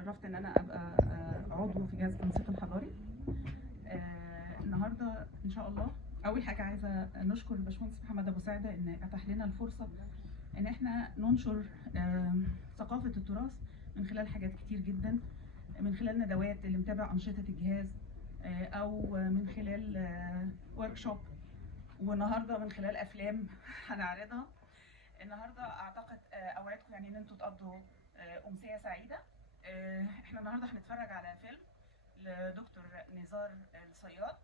تشرفت ان انا ابقى عضو في جهاز التنسيق الحضاري. النهارده ان شاء الله اول حاجه عايزه نشكر الباشمهندس محمد ابو سعده ان اتاح لنا الفرصه ان احنا ننشر ثقافه التراث من خلال حاجات كتير جدا، من خلال ندوات اللي متابع انشطه الجهاز، او من خلال ورك شوب، والنهارده من خلال افلام هنعرضها. النهارده اعتقد اوعدكم يعني ان انتوا تقضوا امسيه سعيده. احنا النهارده هنتفرج على فيلم لدكتور نزار الصياد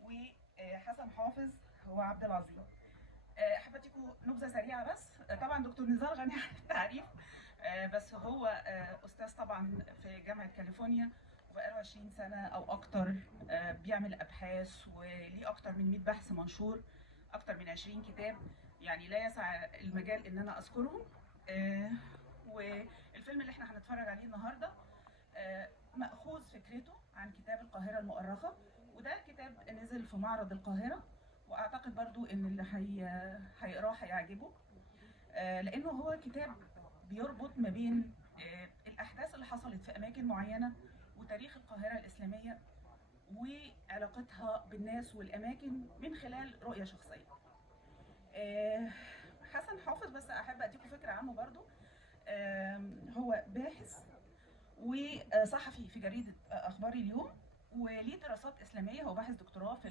وحسن حافظ هو عبد العظيم. احب اديكم نبذه سريعه بس. طبعا دكتور نزار غني عن التعريف، بس هو استاذ طبعا في جامعه كاليفورنيا، وبقاله 20 سنه او اكتر بيعمل ابحاث، وليه اكتر من 100 بحث منشور، اكتر من 20 كتاب، يعني لا يسع المجال ان انا اذكرهم. والفيلم اللي احنا هنتفرج عليه النهارده مأخوذ فكرته عن كتاب القاهرة المؤرخة، وده كتاب نزل في معرض القاهرة، واعتقد برضو ان اللي هيقراه هيعجبه، لانه هو كتاب بيربط ما بين الاحداث اللي حصلت في اماكن معينة وتاريخ القاهرة الاسلامية وعلاقتها بالناس والاماكن من خلال رؤية شخصية. حسن حافظ، بس احب اديكم فكرة عنه برضو. هو باحث وصحفي في جريدة اخبار اليوم، وليه دراسات اسلامية، هو باحث دكتوراه في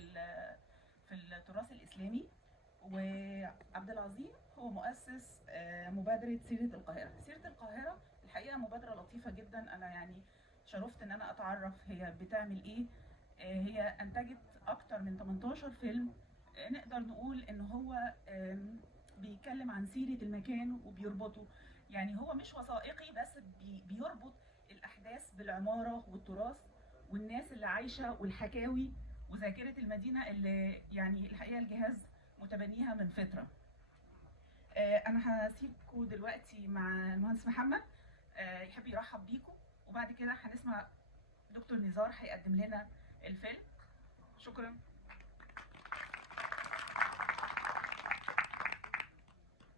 التراث الاسلامي. وعبد العظيم هو مؤسس مبادرة سيرة القاهرة. سيرة القاهرة الحقيقة مبادرة لطيفة جدا، انا يعني شرفت ان انا اتعرف هي بتعمل ايه. هي انتجت اكتر من 18 فيلم. نقدر نقول ان هو بيتكلم عن سيرة المكان وبيربطه، يعني هو مش وثائقي بس، بيربط الأحداث بالعمارة والتراث والناس اللي عايشة والحكاوي وذاكرة المدينة اللي يعني الحقيقة الجهاز متبنيها من فترة. أنا هسيبكم دلوقتي مع المهندس محمد يحب يرحب بيكم، وبعد كده هنسمع دكتور نزار هيقدم لنا الفيلم. شكرا.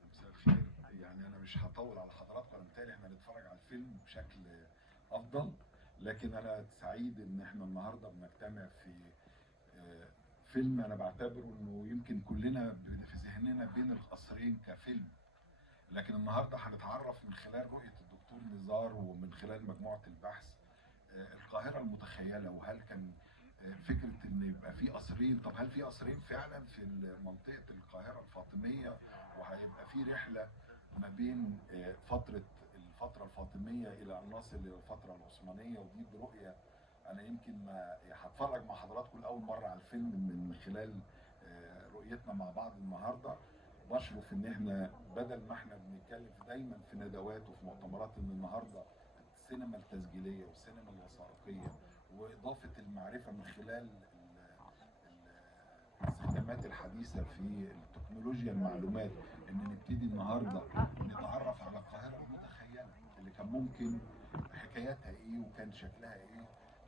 مساء الخير. يعني انا مش هطول على حضراتكم، انا متهيألي احنا نتفرج على الفيلم بشكل افضل، لكن انا سعيد ان احنا النهارده بنجتمع في فيلم انا بعتبره انه يمكن كلنا في ذهننا بين القصرين كفيلم، لكن النهارده هنتعرف من خلال رؤيه الدكتور نزار ومن خلال مجموعه البحث القاهره المتخيله، وهل كان فكره ان يبقى في قصرين، طب هل في قصرين فعلا في منطقه القاهره الفاطميه، وهيبقى في رحله ما بين الفتره الفاطميه الى ان نصل الى الفتره العثمانيه، ودي برؤيه انا يمكن ما هتفرج مع حضراتكم لاول مره على الفيلم من خلال رؤيتنا مع بعض النهارده. بشرف ان احنا بدل ما احنا بنتكلم دايما في ندوات وفي مؤتمرات، ان النهارده السينما التسجيليه والسينما الوثائقيه واضافه المعرفه من خلال الاستخدامات الحديثه في التكنولوجيا المعلومات، ان نبتدي النهارده نتعرف على القاهره المتخيله اللي كان ممكن حكاياتها ايه وكان شكلها ايه.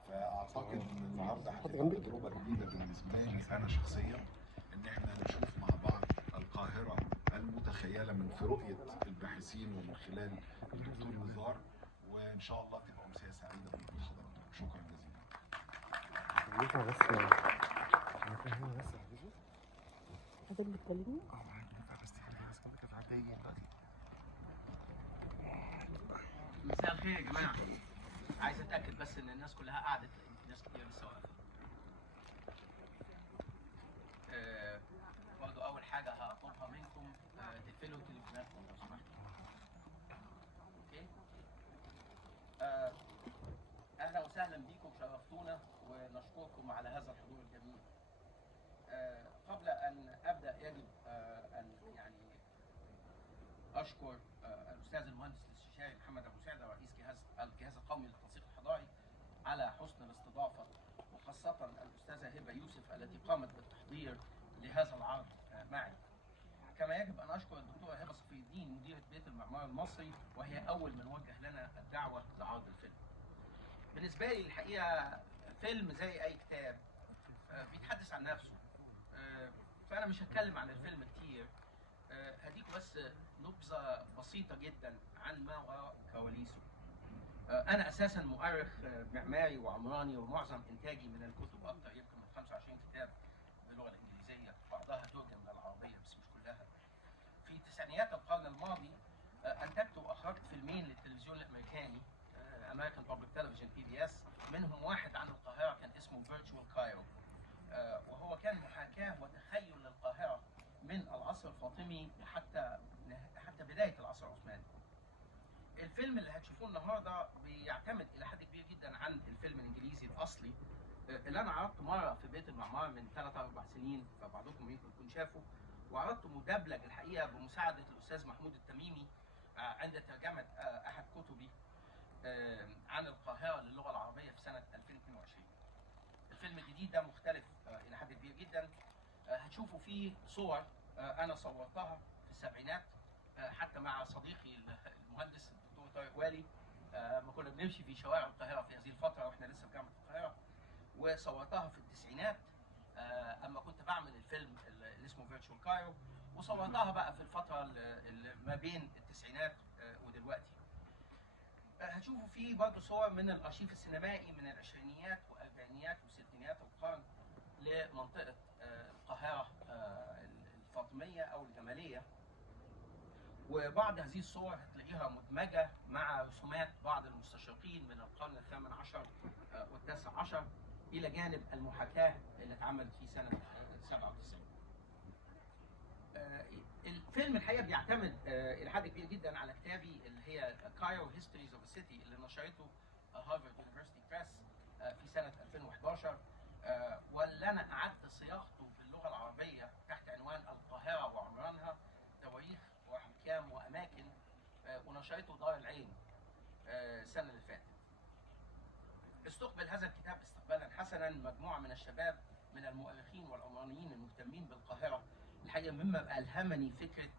فاعتقد ان النهارده هتبقى تجربه جديده بالنسبه لي انا شخصيا، ان احنا نشوف مع بعض القاهره المتخيله من في رؤيه الباحثين ومن خلال الدكتور نزار، وان شاء الله تبقى امسيه سعيده بوجود حضراتكم. شكرا جزيلا. هذا اللي بتكلمني؟ مساء الخير يا جماعه. عايز اتاكد بس ان الناس كلها قعدت، لان في ناس كتير لسه واقفه. برضه اول حاجه هطلبها منكم تقفلوا تليفوناتكم لو سمحتوا. اوكي. اهلا وسهلا بيكم، شرفتونا ونشكركم على هذا الحضور الجميل. قبل ان ابدا يجب ان يعني اشكر الاستاذ المهندس الاستشاري محمد ابو سعده رئيس الجهاز القومي للتنسيق الحضاري على حسن الاستضافه، وخاصه الاستاذه هبه يوسف التي قامت بالتحضير لهذا العرض معي. كما يجب ان اشكر الدكتوره هبه صفي الدين مديره بيت المعمار المصري، وهي اول من وجه لنا الدعوه لعرض الفيلم. بالنسبه لي الحقيقه فيلم زي اي كتاب بيتحدث عن نفسه، فانا مش هتكلم عن الفيلم كتير. هديكوا بس نبذه بسيطه جدا عن ما وراء كواليسه. انا اساسا مؤرخ معماري وعمراني، ومعظم انتاجي من الكتب، اكثر يمكن من 25 كتاب باللغه الانجليزيه، بعضها ترجم للعربيه بس مش كلها. في تسعينيات القرن الماضي انتجت واخرجت فيلمين للتلفزيون الامريكاني، امريكان بابليك تلفزيون PBS، منهم واحد عن القاهره كان اسمه فيرتشوال كايرو، وهو كان محاكاه وتخيل للقاهره من العصر الفاطمي حتى بدايه العصر العثماني. الفيلم اللي هتشوفوه النهارده بيعتمد الى حد كبير جدا عن الفيلم الانجليزي الاصلي اللي انا عرضته مره في بيت المعمار من 3 4 سنين، فبعضكم يمكن يكون شافه، وعرضته مدبلج الحقيقه بمساعده الاستاذ محمود التميمي عند ترجمه احد كتبي عن القاهره للغه العربيه في سنه 2022. الفيلم الجديد ده مختلف الى حد كبير جدا. هتشوفوا فيه صور انا صورتها في السبعينات حتى مع صديقي المهندس الدكتور طارق والي، ما كنا بنمشي في شوارع القاهره في هذه الفتره واحنا لسه في جامعه القاهره، وصورتها في التسعينات اما كنت بعمل الفيلم اللي اسمه فيرتشوال كايرو، وصورتها بقى في الفتره اللي ما بين التسعينات ودلوقتي. هتشوفوا فيه برضه صور من الارشيف السينمائي من العشرينيات والاربعينيات وستينيات القرن لمنطقه القاهره الفاطميه او الجماليه، وبعض هذه الصور هتلاقيها مدمجه مع رسومات بعض المستشرقين من القرن الثامن عشر والتاسع عشر الى جانب المحاكاه اللي اتعملت في سنه 97. الفيلم الحقيقه بيعتمد الى حد كبير جدا على كتابي اللي هي كايرو هيستوريز اوف سيتي اللي نشرته هارفارد يونيفرسيتي بريس في سنه 2011، واللي انا اعدت صياغته باللغه العربيه تحت عنوان القاهره وعمرانها، تواريخ واحكام واماكن، ونشرته دار العين السنه اللي فاتت. استقبل هذا الكتاب استقبالا حسنا مجموعه من الشباب من المؤرخين والعمرانيين المهتمين بالقاهره، الحقيقه مما الهمني فكره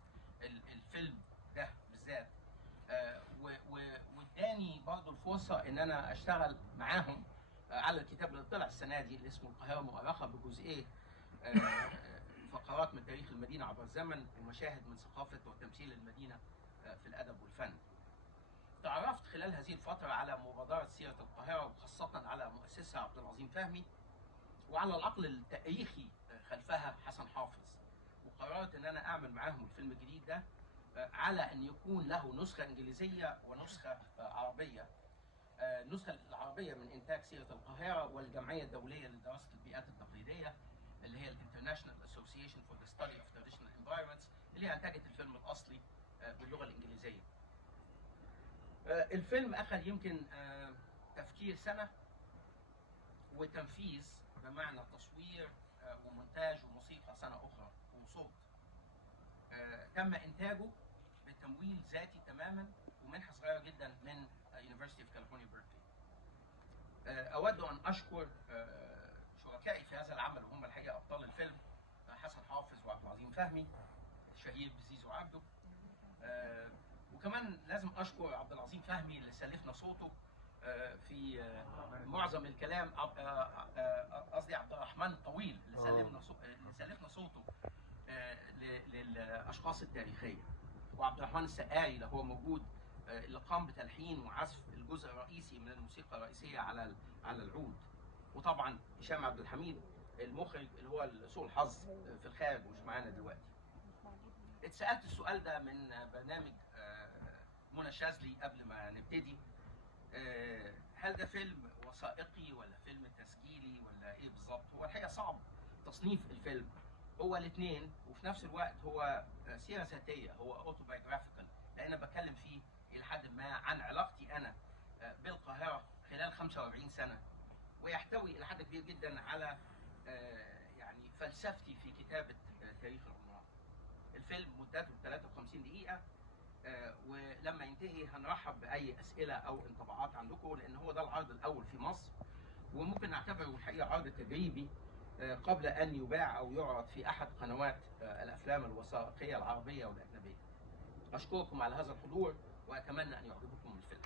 الفيلم ده بالذات، واداني برضه الفرصه ان انا اشتغل معاهم على الكتاب اللي طلع السنه دي اللي اسمه القاهره مؤرخه بجزئيه فقرات من تاريخ المدينه عبر الزمن ومشاهد من ثقافه وتمثيل المدينه في الادب والفن. تعرفت خلال هذه الفتره على مبادره سيره القاهره وخاصه على مؤسسها عبد العظيم فهمي، وعلى العقل التاريخي خلفها حسن حافظ، وقررت ان انا اعمل معاهم الفيلم الجديد ده على ان يكون له نسخه انجليزيه ونسخه عربيه. النسخه العربيه من انتاج سيره القاهره والجمعيه الدوليه لدراسه البيئات التقليديه اللي هي الانترناشونال اسوسيشن فور ذا ستادي اوف تراديشنال انفايرمنتس، اللي هي انتجت الفيلم الاصلي باللغه الانجليزيه. الفيلم اخذ يمكن تفكير سنه، وتنفيذ بمعنى تصوير ومونتاج وموسيقى سنه اخرى وصوت. تم انتاجه بتمويل ذاتي تماما ومنحه صغيره جدا من University of California Berkeley. اود ان اشكر شركائي في هذا العمل وهم الحقيقه ابطال الفيلم، حسن حافظ وعبد العظيم فهمي، شهير بزيزو عبده، وكمان لازم اشكر عبد العظيم فهمي اللي سلفنا صوته في معظم الكلام، قصدي عبد الرحمن طويل اللي سلفنا صوته للاشخاص التاريخيه، وعبد الرحمن السقاري اللي هو موجود اللي قام بتلحين وعزف الجزء الرئيسي من الموسيقى الرئيسيه على العود، وطبعا هشام عبد الحميد المخرج اللي هو سوء الحظ في الخارج ومش معانا دلوقتي. اتسالت السؤال ده من برنامج منى الشاذلي قبل ما نبتدي، هل ده فيلم وثائقي ولا فيلم تسجيلي ولا ايه بالظبط؟ هو الحقيقه صعب تصنيف الفيلم، هو الاثنين وفي نفس الوقت هو سيره ذاتيه، هو اوتوبايوغرافيكال، لان انا بتكلم فيه الى حد ما عن علاقتي انا بالقاهره خلال 45 سنه، ويحتوي الى حد كبير جدا على يعني فلسفتي في كتابه تاريخ العمران. الفيلم مدته 53 دقيقه، ولما ينتهي هنرحب باي اسئله او انطباعات عندكم، لان هو ده العرض الاول في مصر، وممكن نعتبره الحقيقه عرض تجريبي قبل ان يباع او يعرض في احد قنوات الافلام الوثائقيه العربيه والاجنبيه. اشكركم على هذا الحضور واتمنى ان يعجبكم الفيلم.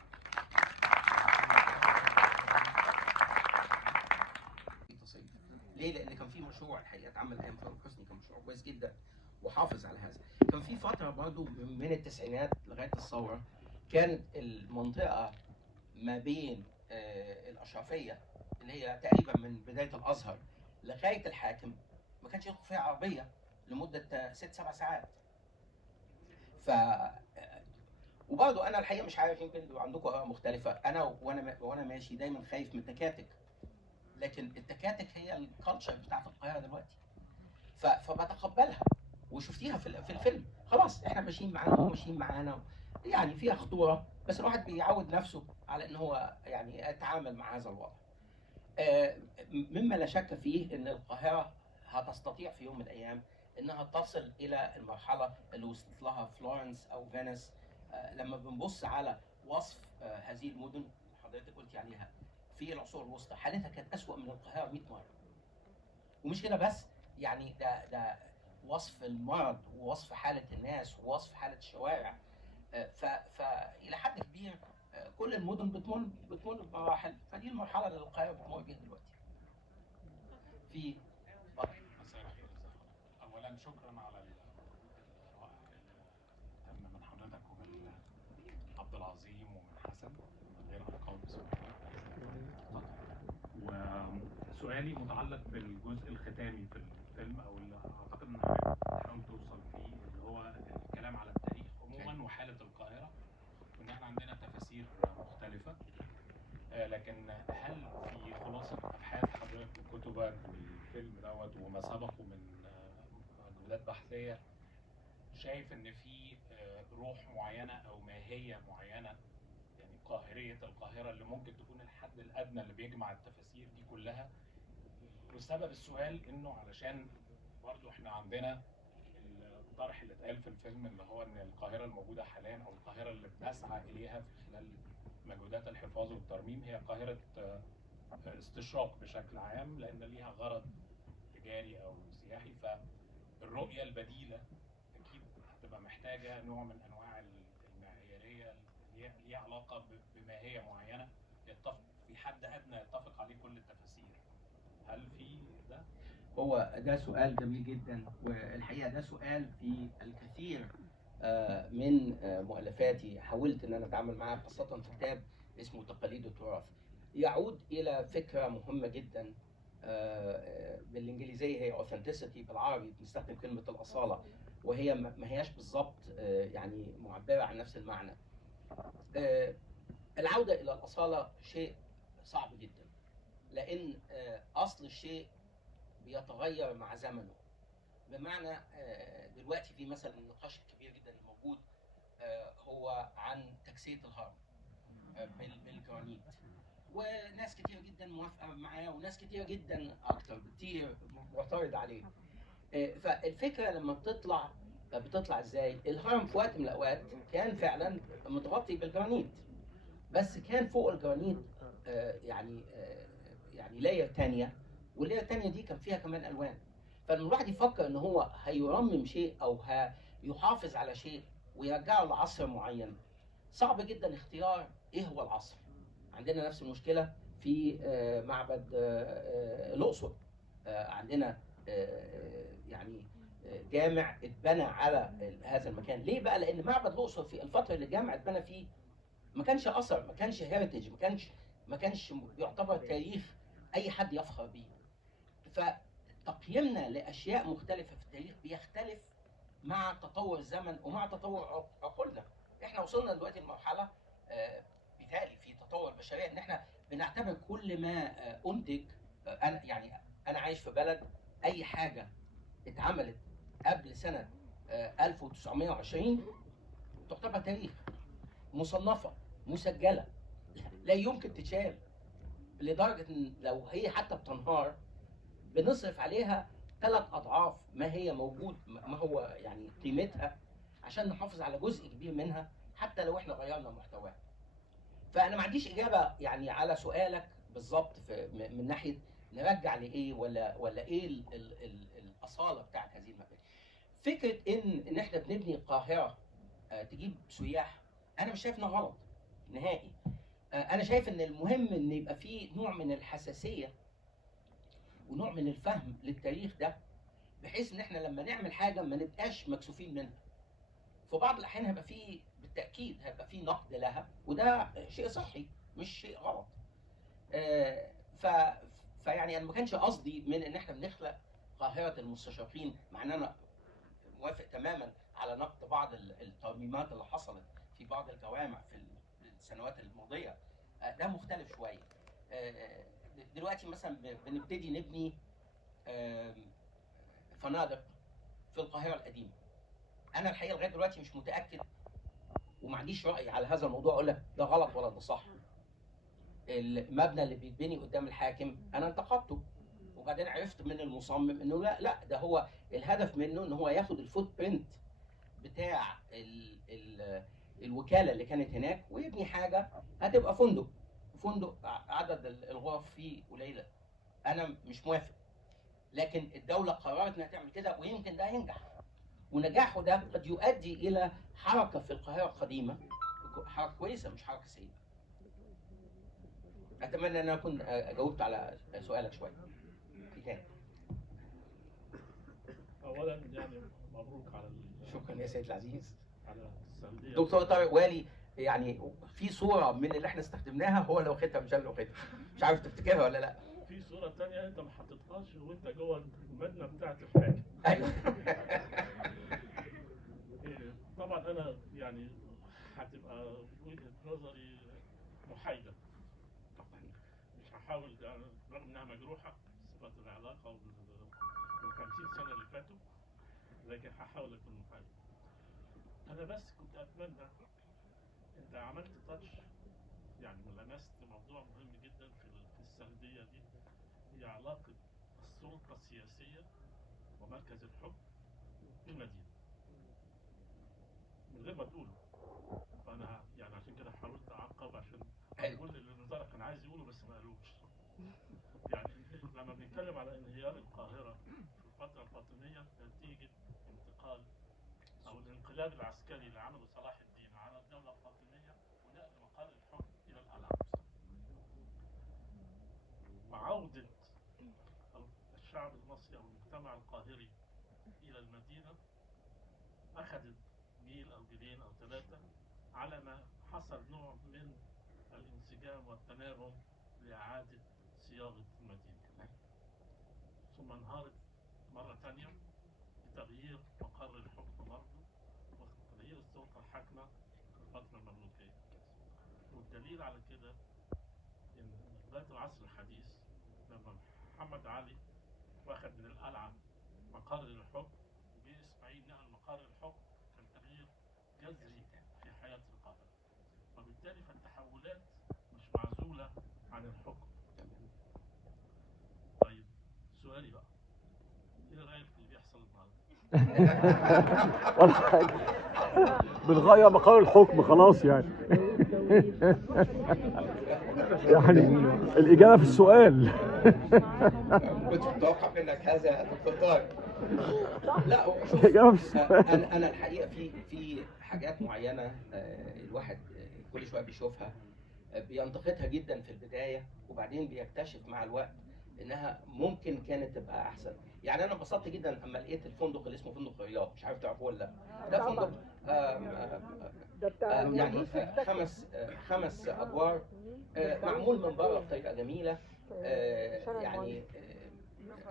ليه؟ لان كان في مشروع الحقيقه اتعمل ايام فاروق حسني، كان مشروع كويس جدا وحافظ على هذا. كان في فتره برضه من التسعينات لغايه الثوره كانت المنطقه ما بين الاشرفيه اللي هي تقريبا من بدايه الازهر لغايه الحاكم ما كانش يدخل فيها عربيه لمده 6-7 ساعات. ف وبرضه انا الحقيقه مش عارف، يمكن بيبقى عندكم اراء مختلفه. انا وانا ماشي دايما خايف من التكاتك، لكن التكاتك هي الكالتشر بتاعت القاهره دلوقتي. فبتقبلها، وشفتيها في الفيلم. خلاص احنا ماشيين معانا وماشيين معانا، يعني فيها خطوره، بس الواحد بيعود نفسه على ان هو يعني يتعامل مع هذا الوضع. مما لا شك فيه ان القاهره هتستطيع في يوم من الايام انها تصل الى المرحله اللي وصلت لها فلورنس او فينيس. لما بنبص على وصف هذه المدن اللي حضرتك قلتي عليها في العصور الوسطى، حالتها كانت اسوأ من القاهره 100 مره. ومش كده بس، يعني ده وصف المرض ووصف حاله الناس ووصف حاله الشوارع. فالى حد كبير كل المدن بتمر بمراحل، فدي المرحله اللي القاهره بتمر بيها دلوقتي. في مساء الخير، ازي حضرتك؟ اولا شكرا على المجهود الرائع اللي تم من حضرتك ومن عبد العظيم ومن حسن، من غير ارقام وسؤالي متعلق بالجزء الختامي في الفيلم، او اللي اعتقد ان حضرتك بتحاول توصل فيه، اللي هو الكلام على التاريخ عموما وحاله القاهره، وان احنا عندنا تفاسير مختلفه. لكن هل في خلاصه ابحاث حضرتك وكتبك والفيلم دوت وما سبقه من مجهودات بحثيه، شايف ان في روح معينه او ماهيه معينه، يعني قاهريه القاهره، اللي ممكن تكون الحد الادنى اللي بيجمع التفاسير دي كلها؟ وسبب السؤال انه علشان برضو احنا عندنا الطرح اللي اتقال في الفيلم، اللي هو ان القاهره الموجوده حاليا او القاهره اللي بنسعى اليها في خلال مجهودات الحفاظ والترميم هي قاهره استشراق بشكل عام، لان ليها غرض تجاري او سياحي. فالرؤيه البديله اكيد هتبقى محتاجه نوع من انواع المعياريه اللي ليها علاقه بماهيه معينه يتفق في حد ادنى يتفق عليه كل التفاسير. هل في ده؟ هو ده سؤال جميل جدا، والحقيقه ده سؤال في الكثير من مؤلفاتي حاولت ان انا اتعامل معاه، خاصه في كتاب اسمه تقاليد التراث. يعود الى فكره مهمه جدا، بالانجليزيه هي authenticity، بالعربي بنستخدم كلمه الاصاله، وهي ما هياش بالظبط يعني معبره عن نفس المعنى. العوده الى الاصاله شيء صعب جدا، لان اصل الشيء بيتغير مع زمنه. بمعنى دلوقتي في مثلا النقاش الكبير جدا الموجود هو عن تكسية الهرم بالجرانيت، وناس كتير جدا موافقة معاه وناس كتير جدا أكتر بكتير معترض عليه. فالفكرة لما بتطلع ازاي؟ الهرم في وقت من الأوقات كان فعلا متغطي بالجرانيت، بس كان فوق الجرانيت يعني لاير تانية، واللاير التانية دي كان فيها كمان ألوان. فلما الواحد يفكر ان هو هيرمم شيء او هيحافظ على شيء ويرجعه لعصر معين، صعب جدا اختيار ايه هو العصر. عندنا نفس المشكله في معبد الاقصر. عندنا يعني جامع اتبنى على هذا المكان. ليه بقى؟ لان معبد الاقصر في الفتره اللي الجامع اتبنى فيه ما كانش اثر، ما كانش هيريتج، ما كانش يعتبر تاريخ اي حد يفخر بيه. فتقييمنا لاشياء مختلفه في التاريخ بيختلف مع تطور الزمن ومع تطور عقولنا. احنا وصلنا دلوقتي لمرحله بالتالي في تطور البشريه ان احنا بنعتبر كل ما انتج. انا عايش في بلد اي حاجه اتعملت قبل سنه 1920 تعتبر تاريخ، مصنفه، مسجله، لا يمكن تتشال، لدرجه ان لو هي حتى بتنهار بنصرف عليها 3 أضعاف ما هي موجود، ما هو يعني قيمتها، عشان نحافظ على جزء كبير منها حتى لو احنا غيرنا محتواها. فانا ما عنديش اجابه يعني على سؤالك بالظبط من ناحيه نرجع لايه ولا ايه الاصاله بتاعت هذه المباني. فكره ان احنا بنبني القاهره تجيب سياح، انا مش شايف انها غلط نهائي. انا شايف ان المهم ان يبقى فيه نوع من الحساسيه ونوع من الفهم للتاريخ ده، بحيث ان احنا لما نعمل حاجه ما نبقاش مكسوفين منها. في بعض الاحيان هيبقى فيه بالتاكيد هيبقى فيه نقد لها، وده شيء صحي، مش شيء غلط. ف فيعني انا ما كانش قصدي من ان احنا بنخلق قاهره المستشرقين، مع ان انا موافق تماما على نقد بعض الترميمات اللي حصلت في بعض الجوامع في السنوات الماضيه. ده مختلف شويه. دلوقتي مثلا بنبتدي نبني فنادق في القاهره القديمه. انا الحقيقه لغايه دلوقتي مش متاكد وما عنديش راي على هذا الموضوع اقول لك ده غلط ولا ده صح. المبنى اللي بيتبني قدام الحاكم انا انتقدته، وبعدين عرفت من المصمم انه لا ده هو الهدف منه ان هو ياخد الفوت برنت بتاع الوكاله اللي كانت هناك ويبني حاجه هتبقى فندق عدد الغرف فيه قليله. انا مش موافق، لكن الدوله قررت انها تعمل كده ويمكن ده ينجح، ونجاحه ده قد يؤدي الى حركه في القاهره القديمه، حركه كويسه مش حركه سيئه. اتمنى ان انا اكون جاوبت على سؤالك شويه. في تاني؟ اولا يعني مبروك على شكرا يا سيد العزيز. على السرديه. دكتور طارق والي يعني في صوره من اللي احنا استخدمناها هو لو واخدها مش انا اللي واخدها، مش عارف تفتكرها ولا لا. في صوره ثانيه انت ما حطيتهاش وانت جوه المبنى بتاعت الحاكم. ايوه. طبعا انا يعني هتبقى وجهه نظري محايده، مش هحاول يعني رغم انها مجروحه بصفه العلاقه وال 50 سنه اللي فاتوا، لكن هحاول اكون محايد. انا بس كنت اتمنى، انت عملت تاتش يعني لمست موضوع مهم جدا في السرديه دي، هي علاقه السلطه السياسيه ومركز الحكم في المدينه من غير ما تقوله. فانا يعني عشان كده حاولت اعقب عشان اقول اللي النظاره كان عايز يقوله بس ما قالوش. يعني لما بنتكلم على انهيار القاهره في الفتره الفاطميه نتيجه انتقال او الانقلاب العسكري اللي عمله صلاح الدين على الدوله الفاطميه ونقل مقر الحكم الى القلعه. وعوده الشعب المصري او المجتمع القاهري الى المدينه اخذت جيل او جيلين او ثلاثه على ما حصل نوع من الانسجام والتناغم لاعاده صياغه المدينه، ثم انهارت مره ثانيه بتغيير مقر الحكم برضه وتغيير السلطه الحاكمه في الفتره المملوكيه. والدليل على كده ان لغايه العصر الحديث لما محمد علي واخد من القلعه مقر الحكم وجه اسماعيل نقل مقر الحكم كان تغيير جذري في حياه القاهره، وبالتالي فالتحولات مش معزوله عن الحكم. طيب سؤالي بقى، ايه رايك في اللي بيحصل النهارده؟ ولا حاجه، بنغير مقر الحكم خلاص يعني. يعني الاجابه في السؤال. كنت متوقع منك هذا يا دكتور طارق. لا شوف، الاجابه في السؤال. انا الحقيقه في حاجات معينه الواحد كل شويه بيشوفها بينتقدها جدا في البدايه وبعدين بيكتشف مع الوقت انها ممكن كانت تبقى احسن. يعني انا انبسطت جدا اما لقيت الفندق اللي اسمه فندق الرياض، مش عارف تعرفوه ولا لا. ده فندق يعني خمس ادوار، معمول من بره بطريقه جميله. يعني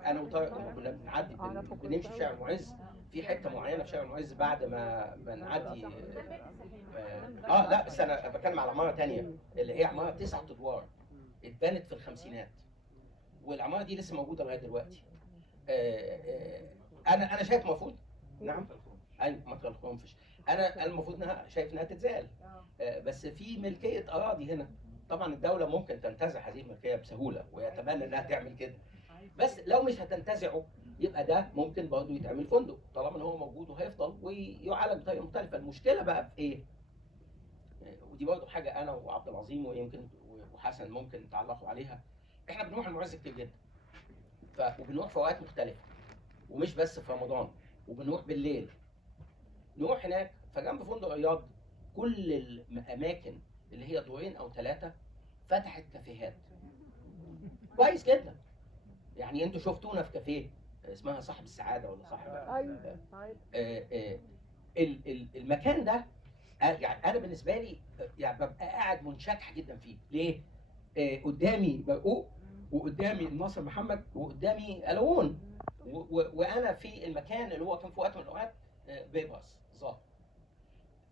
انا وطارق لما كنا بنعدي بنمشي في شارع المعز، في حته معينه في شارع المعز بعد ما نعدي لا بس انا بتكلم على عماره ثانيه اللي هي عماره 9 ادوار اتبنت في الخمسينات، والعماره دي لسه موجوده لغايه دلوقتي. انا شايف المفروض نعم ايوه مدخل الخنفش، انا المفروض انها شايف انها تتزال، بس في ملكيه اراضي هنا. طبعا الدوله ممكن تنتزع هذه الملكيه بسهوله ويتمنى انها تعمل كده، بس لو مش هتنتزعه يبقى ده ممكن برضه يتعمل فندق طالما ان هو موجود وهيفضل ويعالج بطريقه مختلفه. المشكله بقى في ايه؟ ودي برضه حاجه انا وعبد العظيم ويمكن وحسن ممكن تعلقوا عليها. احنا بنروح المعز كتير جدا، وبنروح في اوقات مختلفه ومش بس في رمضان، وبنروح بالليل. نروح هناك فجنب فندق رياض كل الاماكن اللي هي دورين او ثلاثه فتحت كافيهات كويس جدا. يعني انتوا شفتونا في كافيه اسمها صاحب السعاده ولا صاحب ايوه المكان ده يعني انا بالنسبه لي يعني ببقى قاعد منشكح جدا فيه. ليه؟ قدامي بقوق، وقدامي الناصر محمد، وقدامي ألوون، وانا في المكان اللي هو كان في وقت من الاوقات بيبرس ظاهر.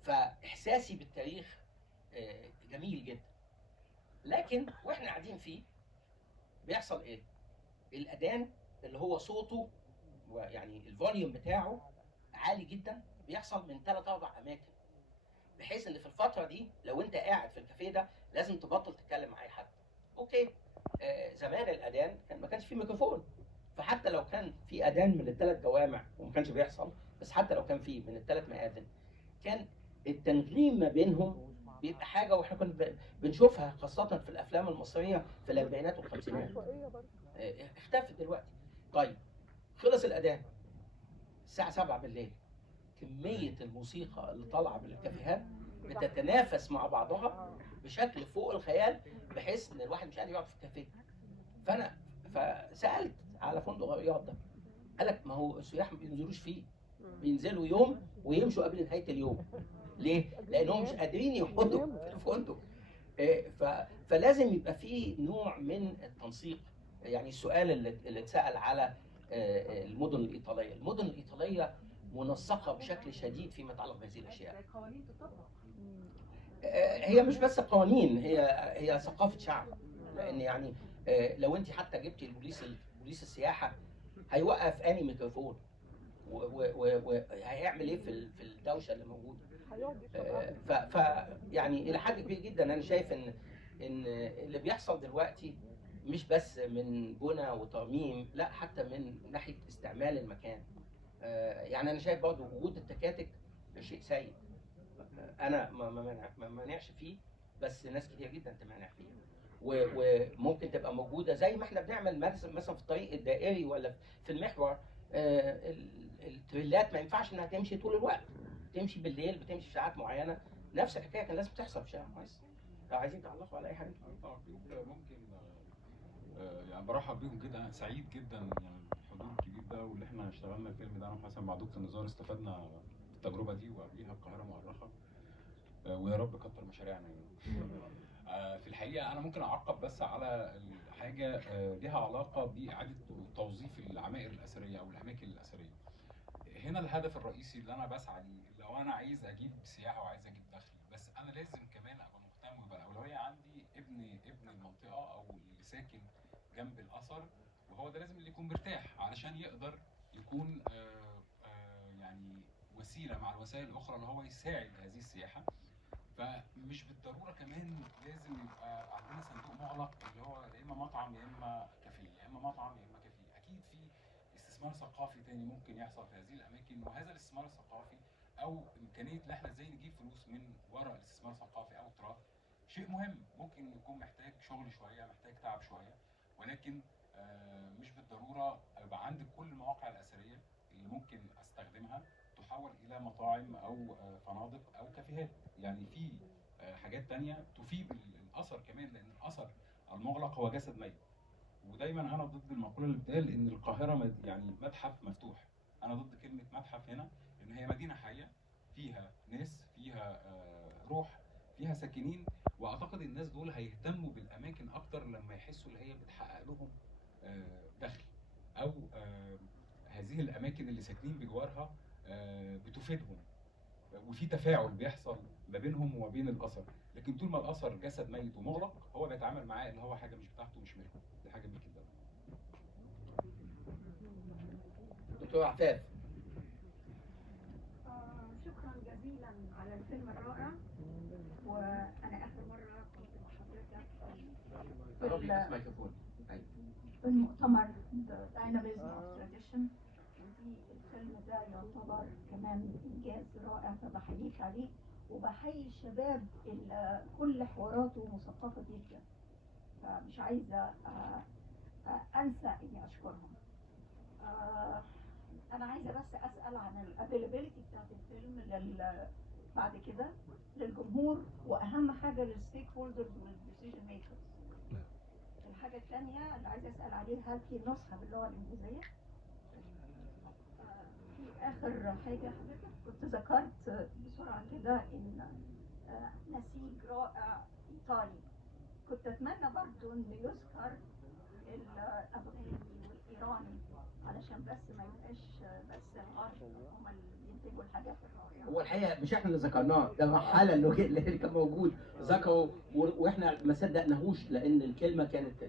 فاحساسي بالتاريخ جميل جدا. لكن واحنا قاعدين فيه بيحصل ايه؟ الاذان اللي هو صوته ويعني الفوليوم بتاعه عالي جدا بيحصل من 3-4 اماكن، بحيث ان في الفتره دي لو انت قاعد في الكافيه ده لازم تبطل تتكلم مع اي حد. اوكي. زمان الاذان ما كانش فيه ميكروفون، فحتى لو كان في اذان من ال3 جوامع، وما كانش بيحصل، بس حتى لو كان في من ال3 مآذن، كان التنغيم ما بينهم بيبقى حاجه، واحنا كنا بنشوفها خاصه في الافلام المصريه في الاربعينات والخمسينات. اختفت دلوقتي. طيب خلص الاذان الساعه 7 بالليل، كميه الموسيقى اللي طالعه من الكافيهات بتتنافس مع بعضها بشكل فوق الخيال، بحيث ان الواحد مش قادر يقعد في الكافيه. فسالت على فندق الرياض ده، قال لك ما هو السياح ما بينزلوش فيه، بينزلوا يوم ويمشوا قبل نهايه اليوم. ليه؟ لانهم مش قادرين يقعدوا في الفندق. فلازم يبقى فيه نوع من التنسيق. يعني السؤال اللي اتسال على المدن الايطاليه، المدن الايطاليه منسقه بشكل شديد فيما يتعلق بهذه الاشياء. هي مش بس قوانين، هي ثقافه شعب. لان يعني لو انت حتى جبتي بوليس السياحه هيوقف اني ميكروفون وهيعمل ايه في الدوشه اللي موجوده. ف يعني الى حد كبير جدا انا شايف ان اللي بيحصل دلوقتي مش بس من بنى وترميم، لا حتى من ناحيه استعمال المكان. يعني انا شايف برضه وجود التكاتك شيء سيء. انا ما مانعش فيه، بس ناس كتير جدا تمانع فيه. وممكن تبقى موجوده زي ما احنا بنعمل مثلا في الطريق الدائري ولا في المحور. التريلات ما ينفعش انها تمشي طول الوقت، تمشي بالليل، بتمشي في ساعات معينه. نفس الحكايه كان لازم تحصل في شارع كويس. لو عايزين تعلقوا على اي حاجه ممكن يعني برحب بيهم جدا. انا سعيد جدا يعني الحضور الكبير ده، واللي احنا اشتغلنا الفيلم ده انا وحسن مع دكتور نزار استفدنا التجربه دي، وقبليها القاهره مؤرخه. ويا رب كتر مشاريعنا يعني. في الحقيقه انا ممكن اعقب بس على حاجه ليها علاقه باعاده توظيف العمائر الاثريه او الاماكن الاثريه. هنا الهدف الرئيسي اللي انا بسعى ليه، لو انا عايز اجيب سياحه وعايز اجيب دخل، بس انا لازم كمان ابقى مهتم، ويبقى الاولويه عندي ابن المنطقه او اللي ساكن جنب الاثر، وهو ده لازم اللي يكون مرتاح علشان يقدر يكون يعني وسيله مع الوسائل الاخرى اللي هو يساعد هذه السياحه. فمش بالضروره كمان لازم يبقى عندنا صندوق مغلق اللي هو يا اما مطعم يا اما كافيه، يا اما مطعم يا اما كافيه. اكيد في استثمار ثقافي تاني ممكن يحصل في هذه الاماكن، وهذا الاستثمار الثقافي او امكانيه ان احنا ازاي نجيب فلوس من وراء الاستثمار الثقافي او التراث شيء مهم. ممكن يكون محتاج شغل شويه، محتاج تعب شويه، ولكن مش بالضروره يبقى عندي كل المواقع الاثريه اللي ممكن استخدمها تحول الى مطاعم او فنادق او كافيهات. يعني في حاجات تانية تفيد الاثر كمان، لان الاثر المغلق هو جسد ميت. ودايما انا ضد المقوله اللي بتقال ان القاهره يعني متحف مفتوح. انا ضد كلمه متحف هنا، لان هي مدينه حيه فيها ناس، فيها روح، فيها ساكنين. واعتقد الناس دول هيهتموا بالاماكن اكتر لما يحسوا ان هي بتحقق لهم دخل، او هذه الاماكن اللي ساكنين بجوارها بتفيدهم، وفي تفاعل بيحصل ما بينهم وما بين الاثر. لكن طول ما الاثر جسد ميت ومغلق هو بيتعامل معاه ان هو حاجه مش بتاعته، مش ملكه، دي حاجه ملك الدوله. دكتور عفاف. شكرا جزيلا على الفيلم الرائع. وانا اخر مره كنت مع حضرتك في المؤتمر دايناميزم اوف تراديشن، ودي الفيلم ده يعتبر كمان انجاز رائع، فبحييك عليه. وبحيي الشباب اللي كل حواراته مثقفه جدا، فمش عايزه انسى اني اشكرهم. انا عايزه بس اسال عن الافيلابيلتي بتاعت الفيلم بعد كده للجمهور، واهم حاجه للستيك هولدرز والديسيجن ميكرز. الحاجه الثانيه اللي عايزه اسال عليها، هل في نسخه باللغه الانجليزيه؟ في اخر حاجه حضرتك كنت ذكرت بسرعه كده ان نسيج رائع ايطالي. كنت اتمنى برضو ان يذكر الافغاني والايراني علشان بس ما يبقاش بس الغرب هم اللي بينتجوا الحاجات الرائعه. هو الحقيقه مش احنا اللي ذكرناه، ده محاله اللي كان موجود ذكروا واحنا ما صدقناهوش، لان الكلمه كانت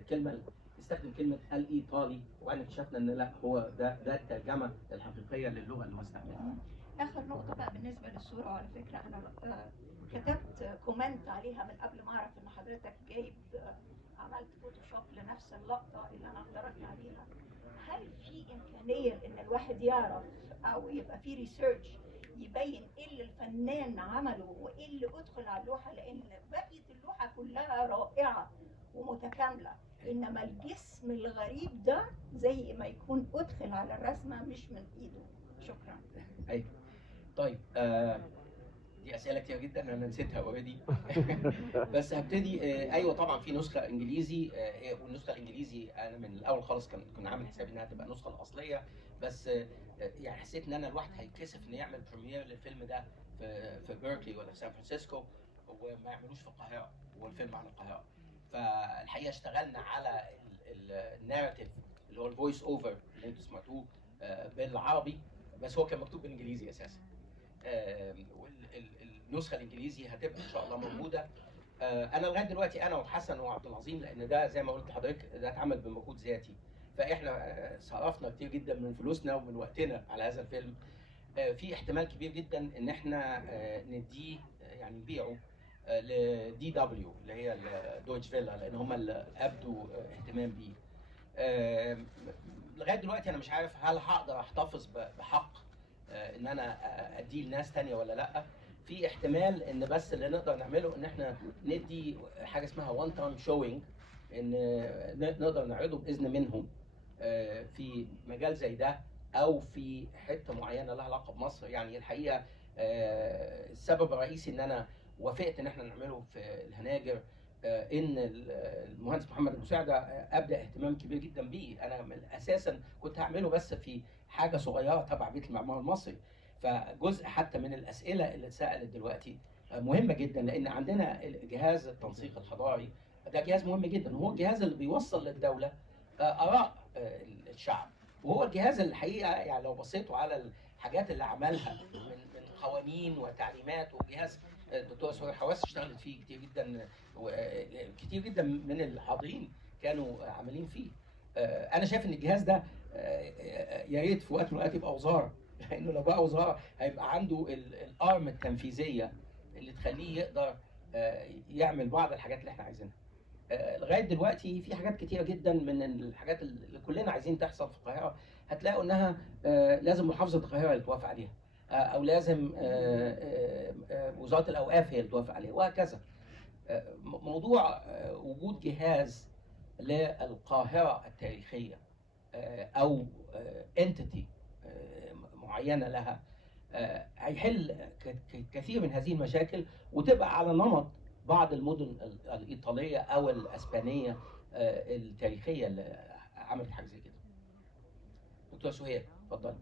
استخدم كلمه الايطالي، واحنا اكتشفنا ان لا، هو ده الترجمه الحقيقيه للغه اللي هو استعملها. اخر نقطه بقى بالنسبه للصوره، وعلى فكره انا كتبت كومنت عليها من قبل ما اعرف ان حضرتك جايب عملت فوتوشوب لنفس اللقطه اللي انا اعترضت عليها. هل في امكانيه ان الواحد يعرف او يبقى في ريسيرش يبين ايه اللي الفنان عمله وايه اللي ادخل على اللوحه؟ لان بقيه اللوحه كلها رائعه ومتكامله، انما الجسم الغريب ده زي ما يكون ادخل على الرسمه مش من ايده. شكرا. ايوه طيب، دي اسئله كتير جدا انا نسيتها اوريدي. بس هبتدي. ايوه طبعا في نسخه انجليزي، والنسخه الانجليزي انا من الاول خالص كنا عامل حسابي انها تبقى النسخه الاصليه، بس يعني حسيت ان انا الواحد هيتكسف انه يعمل بريمير للفيلم ده في بيركلي ولا في سان فرانسيسكو وما يعملوش في القاهره، والفيلم عن القاهره. فالحقيقه اشتغلنا على الناريتيف اللي هو الفويس اوفر اللي انتوا سمعتوه بالعربي، بس هو كان مكتوب بالانجليزي اساسا. والنسخه الانجليزي هتبقى ان شاء الله موجوده. انا لغايه دلوقتي انا وحسن وعبد العظيم، لان ده زي ما قلت لحضرتك ده اتعمل بمجهود ذاتي، فاحنا صرفنا كتير جدا من فلوسنا ومن وقتنا على هذا الفيلم. في احتمال كبير جدا ان احنا نديه يعني نبيعه لدي دبليو اللي هي دويتش فيلا، لان هم اللي ابدوا اهتمام بيه. لغايه دلوقتي انا مش عارف هل هقدر احتفظ بحق ان انا اديه لناس تانية ولا لا. في احتمال ان بس اللي نقدر نعمله ان احنا ندي حاجه اسمها وان تايم شوينج، ان نقدر نعرضه باذن منهم في مجال زي ده او في حته معينه لها علاقه بمصر. يعني الحقيقه السبب الرئيسي ان انا وافقت ان احنا نعمله في الهناجر ان المهندس محمد ابو سعده ابدا اهتمام كبير جدا بيه. انا اساسا كنت هعمله بس في حاجه صغيره تبع بيت المعمار المصري، فجزء حتى من الاسئله اللي اتسالت دلوقتي مهمه جدا، لان عندنا جهاز التنسيق الحضاري ده جهاز مهم جدا، وهو الجهاز اللي بيوصل للدوله اراء الشعب، وهو الجهاز اللي الحقيقه يعني لو بصيتوا على الحاجات اللي عملها من قوانين وتعليمات، وجهاز الدكتوره سهير حواس اشتغلت فيه كتير جدا، وكتير جدا من الحاضرين كانوا عاملين فيه. انا شايف ان الجهاز ده يا ريت في وقت من الاوقات يبقى وزاره، لانه لو بقى وزاره هيبقى عنده الارم التنفيذيه اللي تخليه يقدر يعمل بعض الحاجات اللي احنا عايزينها. لغايه دلوقتي في حاجات كتيره جدا من الحاجات اللي كلنا عايزين تحصل في القاهره هتلاقوا انها لازم محافظه القاهره اللي توافق عليها، او لازم وزاره الاوقاف هي اللي توافق عليها، وهكذا. موضوع وجود جهاز للقاهره التاريخيه او انتيتي معينه لها هيحل كثير من هذه المشاكل، وتبقى على نمط بعض المدن الايطاليه او الاسبانيه التاريخيه اللي عملت حاجه زي كده. دكتور سهير اتفضلي.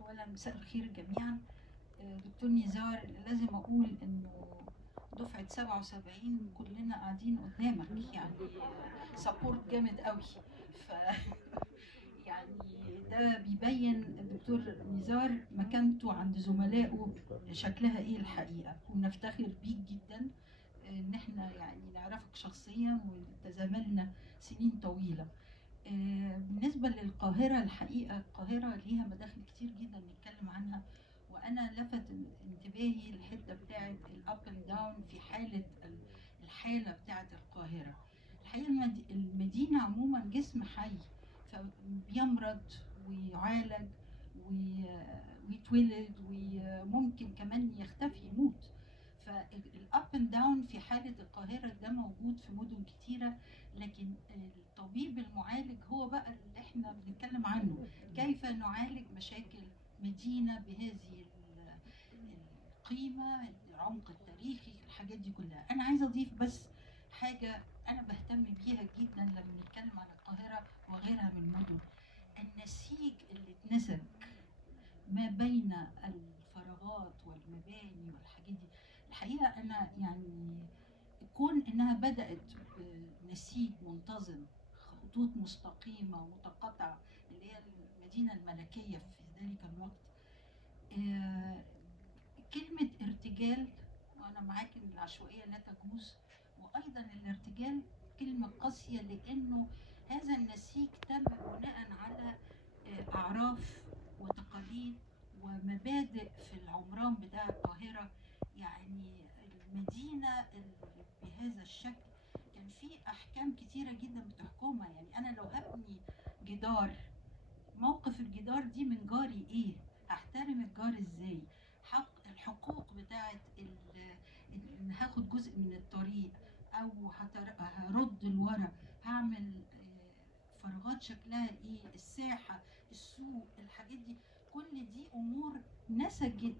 اولا مساء الخير جميعا. دكتور نزار، لازم اقول انه دفعه 77 كلنا قاعدين قدامك، يعني سبورت جامد قوي. ف يعني ده بيبين الدكتور نزار مكانته عند زملائه شكلها ايه الحقيقه، ونفتخر بيك جدا ان احنا يعني نعرفك شخصيا وتزاملنا سنين طويله. بالنسبه للقاهره، الحقيقه القاهره ليها مداخل كتير جدا نتكلم عنها، وانا لفت انتباهي الحته بتاعه الاب اند داون في الحاله بتاعه القاهره. الحقيقه المدينه عموما جسم حي، فبيمرض ويعالج ويتولد وممكن كمان يختفي يموت. فالاب اند داون في حاله القاهره ده موجود في مدن كتيره، لكن الطبيب المعالج هو بقى اللي احنا بنتكلم عنه، كيف نعالج مشاكل مدينه بهذه القيمه العمق التاريخي، الحاجات دي كلها. انا عايزه اضيف بس حاجه انا بهتم بيها جدا لما نتكلم عن القاهره وغيرها من المدن، النسيج اللي اتنسج ما بين الفراغات والمباني والحاجات دي. الحقيقه انا يعني كون انها بدات بنسيج منتظم، خطوط مستقيمه متقاطعه اللي هي المدينه الملكيه في ذلك الوقت. كلمه ارتجال، وانا معاك ان العشوائيه لا تجوز، وايضا الارتجال كلمه قاسيه لانه هذا النسيج تم بناء على اعراف وتقاليد ومبادئ في العمران بتاع القاهره. يعني المدينه بهذا الشكل كان في احكام كتيره جدا بتحكمها. يعني انا لو هبني جدار، موقف الجدار دي من جاري ايه؟ هحترم الجار ازاي؟ الحقوق بتاعت ان هاخد جزء من الطريق او هرد لورا، هعمل فراغات شكلها ايه، الساحه، السوق، الحاجات دي كل دي امور نسجت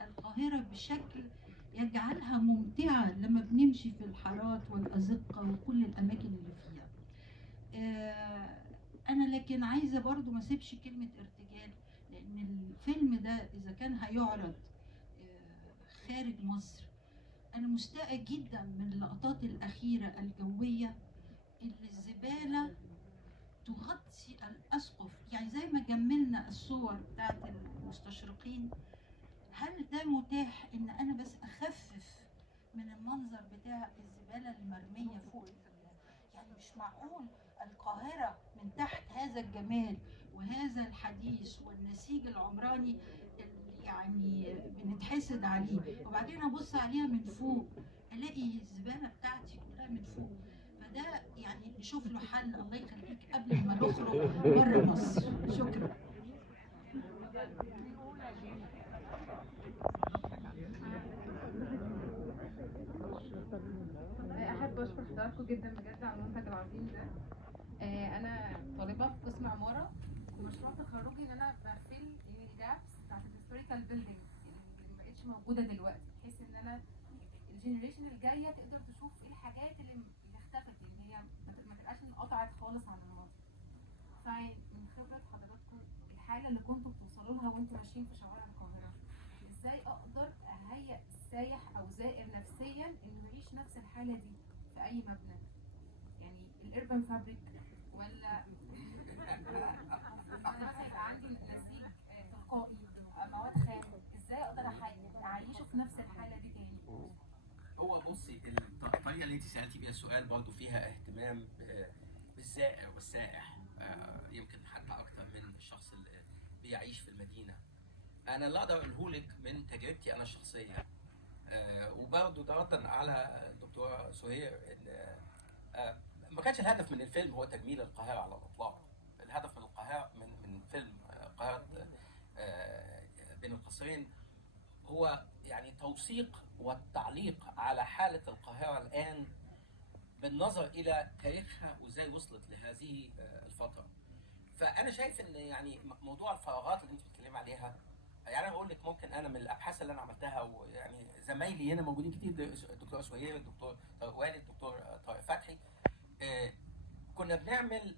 القاهره بشكل يجعلها ممتعه لما بنمشي في الحارات والازقه وكل الاماكن اللي فيها. انا لكن عايزه برضو ما اسيبش كلمه ارتجال، لان الفيلم ده اذا كان هيعرض خارج مصر، انا مستاءه جدا من اللقطات الاخيره الجويه اللي الزباله تغطي الاسقف. يعني زي ما جملنا الصور بتاعت المستشرقين، هل ده متاح ان انا بس اخفف من المنظر بتاع الزباله المرميه فوق؟ يعني مش معقول القاهرة من تحت هذا الجمال وهذا الحديث والنسيج العمراني اللي يعني بنتحسد عليه، وبعدين ابص عليها من فوق الاقي الزبالة بتاعتي كلها من فوق. فده يعني نشوف له حل، الله يخليك، قبل ما نخرج بره مصر. شكرا. احب اشكر حضراتكم جدا بجد على المنتج العظيم ده. انا طالبه في قسم عماره، ومشروع تخرجي ان انا بفل الجابس بتاعت الهيستوريكال بيلدينج اللي ما بقتش موجوده دلوقتي، بحيث ان انا الجنريشن الجايه تقدر تشوف ايه الحاجات اللي اختفت، اللي هي ما تبقاش انقطعت خالص عن الماضي. فمن خبره حضراتكم الحاله اللي كنتوا بتوصلوا لها وانتوا ماشيين في شوارع القاهره، ازاي اقدر اهيئ السايح او زائر نفسيا انه يعيش نفس الحاله دي في اي مبنى؟ يعني الاربن فابريك، ولا انا مثلا يبقى عندي نسيج تلقائي مواد خام، ازاي اقدر اعيشه في نفس الحاله دي تاني؟ هو بصي، الطريقه اللي انت سالتي بيها السؤال برضه فيها اهتمام بالزائر والسائح، يمكن حتى اكتر من الشخص اللي بيعيش في المدينه. انا اللي اقدر اقوله لك من تجربتي انا الشخصيه، وبرضه ده ردا على الدكتوره سهير، ان ما كانش الهدف من الفيلم هو تجميل القاهره على الاطلاق. الهدف من القاهره من فيلم القاهره بين القصرين هو يعني توثيق والتعليق على حاله القاهره الان بالنظر الى تاريخها وازاي وصلت لهذه الفتره. فانا شايف ان يعني موضوع الفراغات اللي انت بتتكلمي عليها، يعني انا بقول لك ممكن انا من الابحاث اللي انا عملتها، ويعني زمايلي هنا موجودين كتير، الدكتور سهير، الدكتور والد، الدكتور طارق فتحي، كنا بنعمل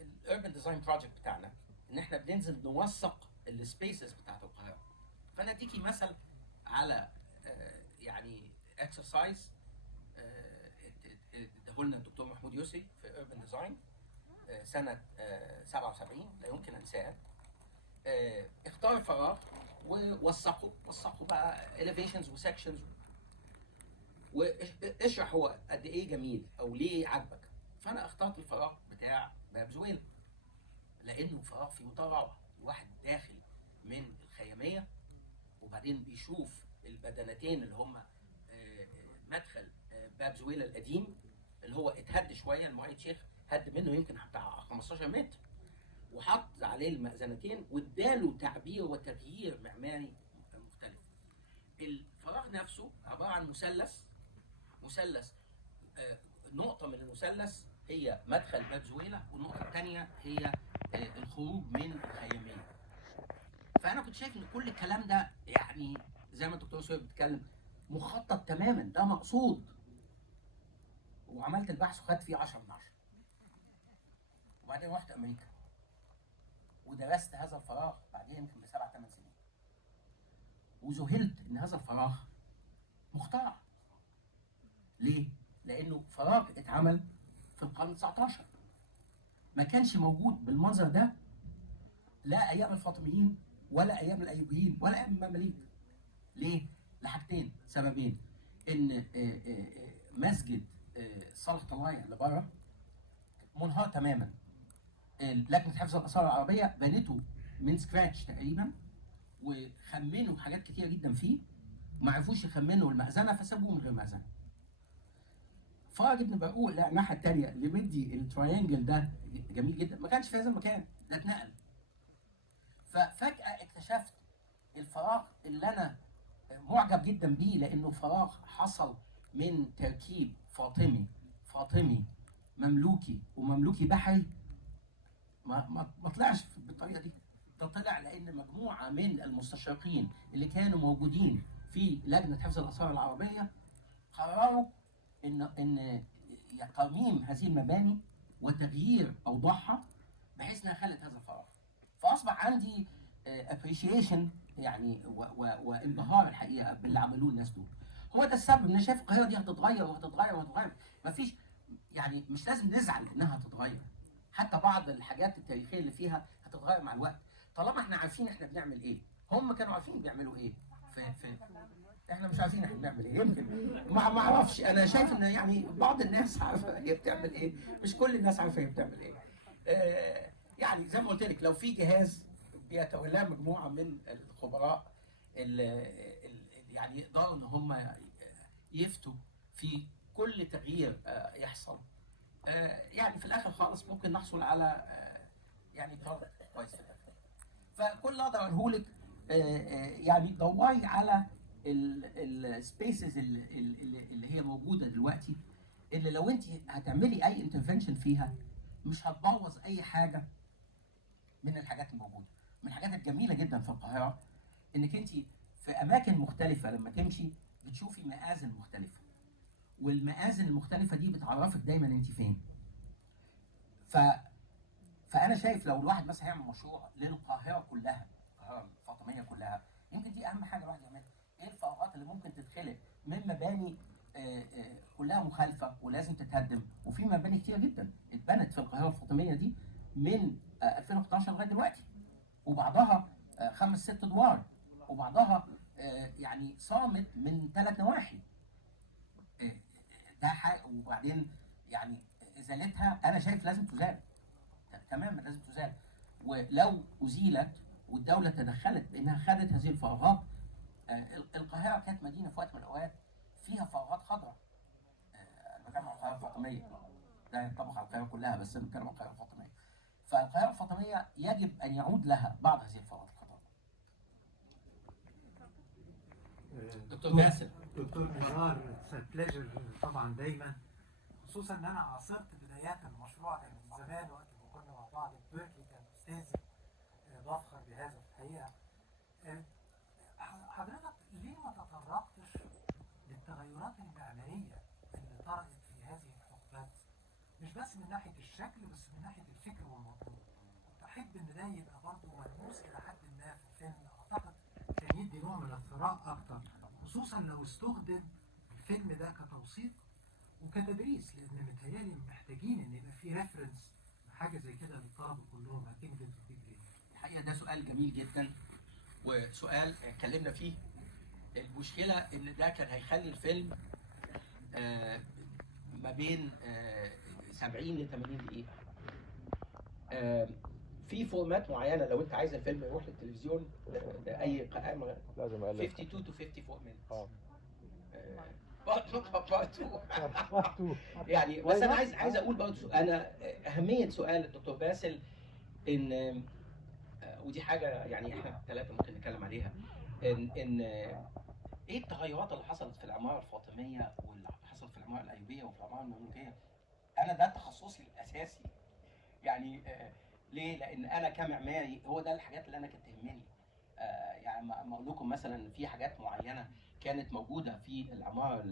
الاربن ديزاين بروجكت بتاعنا، ان احنا بننزل نوثق السبيسز بتاعت القاهره. فانا اديكي مثل على يعني اكسرسايز اداهولنا الدكتور محمود يسري في اربن ديزاين سنه 77، لا يمكن انساه. اختار فراغ ووثقه بقى elevations وسكشنز، واشرح هو قد ايه جميل او ليه عجبك. فانا اخترت الفراغ بتاع باب زويل لانه فراغ في منتهى الروعه. الواحد داخل من الخياميه وبعدين بيشوف البدنتين اللي هم مدخل باب زويل القديم اللي هو اتهد شويه، المعيد شيخ هد منه يمكن بتاع 15 متر، وحط عليه المأذنتين واداله تعبير وتغيير معماري مختلف. الفراغ نفسه عباره عن مثلث، نقطه من المثلث هي مدخل باب زويله، والنقطه الثانيه هي الخروج من الخياميه. فانا كنت شايف ان كل الكلام ده يعني زي ما الدكتور سهير بتتكلم مخطط تماما، ده مقصود. وعملت البحث وخدت فيه 10 من 10. وبعدين رحت امريكا ودرست هذا الفراغ بعدين يمكن ب7 8 سنين، وذهلت ان هذا الفراغ مخترع. ليه؟ لانه فراغ اتعمل في القرن 19، ما كانش موجود بالمنظر ده لا ايام الفاطميين ولا ايام الايوبيين ولا ايام المماليك. ليه؟ لحاجتين، سببين. ان مسجد صالح طلايع اللي بره منهار تماما. لجنه حفظ الاثار العربيه بنته من سكراتش تقريبا، وخمنوا حاجات كتيره جدا فيه، وما عرفوش يخمنوا المأذنه فسابوه من غير مأذنه. فرج ابن برقوق لا الناحيه الثانيه اللي مدي التراينجل ده جميل جدا، ما كانش في هذا المكان، ده اتنقل. ففجاه اكتشفت الفراغ اللي انا معجب جدا بيه، لانه فراغ حصل من تركيب فاطمي مملوكي ومملوكي بحري. ما طلعش بالطريقه دي، ده طلع لان مجموعه من المستشرقين اللي كانوا موجودين في لجنه حفظ الاثار العربيه قرروا ان ترميم هذه المباني وتغيير اوضاعها بحيث انها خلت هذا الفراغ. فاصبح عندي ابريشيشن يعني وانبهار الحقيقه باللي عملوه الناس دول. هو ده السبب ان انا شايف القاهره دي هتتغير وهتتغير وهتتغير. مفيش يعني مش لازم نزعل انها هتتغير، حتى بعض الحاجات التاريخيه اللي فيها هتتغير مع الوقت طالما احنا عارفين احنا بنعمل ايه. هم كانوا عارفين بيعملوا ايه، احنا مش عارفين احنا بنعمل ايه. يمكن ما اعرفش، انا شايف ان يعني بعض الناس عارفه هي بتعمل ايه، مش كل الناس عارفه هي بتعمل ايه. يعني زي ما قلت لك، لو في جهاز بيتولاه مجموعه من الخبراء اللي يعني يقدروا ان هم يفتوا في كل تغيير يحصل، يعني في الاخر خالص ممكن نحصل على يعني قرار كويس في الاخر. فكل اللي اقدر اقوله لك يعني دوري على السبيسز اللي هي موجوده دلوقتي، اللي لو انت هتعملي اي انترفنشن فيها مش هتبوظ اي حاجه من الحاجات الموجوده. من الحاجات الجميله جدا في القاهره انك انت في اماكن مختلفه لما تمشي بتشوفي مآذن مختلفه، والمآذن المختلفه دي بتعرفك دايما انت فين. فانا شايف لو الواحد مثلا هيعمل مشروع للقاهره كلها، القاهره الفاطميه كلها، يمكن دي اهم حاجه الواحد يعملها. ايه الفراغات اللي ممكن تتخلق من مباني كلها مخالفه ولازم تتهدم، وفي مباني كتير جدا اتبنت في القاهره الفاطميه دي من 2011 لغايه دلوقتي، وبعضها 5 6 ادوار، وبعضها يعني صامت من 3 نواحي. ده حاجه، وبعدين يعني ازالتها انا شايف لازم تزال تماما، لازم تزال. ولو ازيلت والدوله تدخلت بانها خدت هذه الفراغات، القاهره كانت مدينه في وقت من الاوقات فيها فراغات خضراء. انا بتكلم عن القاهره الفاطميه، ده ينطبق على القاهره كلها بس انا بتكلم عن القاهره الفاطميه. فالقاهره الفاطميه يجب ان يعود لها بعض هذه الفراغات الخضراء. دكتور باسل. دكتور نزار، اتس بليجر طبعا دايما، خصوصا ان انا عاصرت بدايات المشروع ده من زمان وقت ما كنا مع بعض في بيركلي، كان استاذي، بفخر بهذا الحقيقه. حضرتك ليه ما تطرقتش للتغيرات المعماريه اللي طرأت في هذه الحقبات، مش بس من ناحيه الشكل بس من ناحيه الفكر والمضمون؟ كنت احب ان ده يبقى برضه ملموس الى حد ما في الفيلم، اعتقد كان يدي نوع من الثراء اكتر، خصوصا لو استخدم الفيلم ده كتوثيق وكتدريس، لان متهيألي محتاجين ان يبقى في ريفرنس حاجه زي كده للطلبه كلهم. الحقيقه ده سؤال جميل جدا، وسؤال اتكلمنا فيه. المشكله ان ده كان هيخلي الفيلم ما بين 70 ل 80 دقيقه. في فورمات معينه لو انت عايز الفيلم يروح للتلفزيون اي قائمه لازم 52 to 54 minutes. يعني بس انا عايز اقول برضه انا اهميه سؤال الدكتور باسل ان ودي حاجه يعني احنا ثلاثه ممكن نتكلم عليها، ان ايه التغيرات اللي حصلت في العماره الفاطميه واللي حصلت في العماره الايوبيه وفي العماره المملوكيه. انا ده تخصصي الاساسي يعني. ليه؟ لان انا كمعماري هو ده الحاجات اللي انا كانت تهمني. يعني ما اقول لكم مثلا في حاجات معينه كانت موجوده في العماره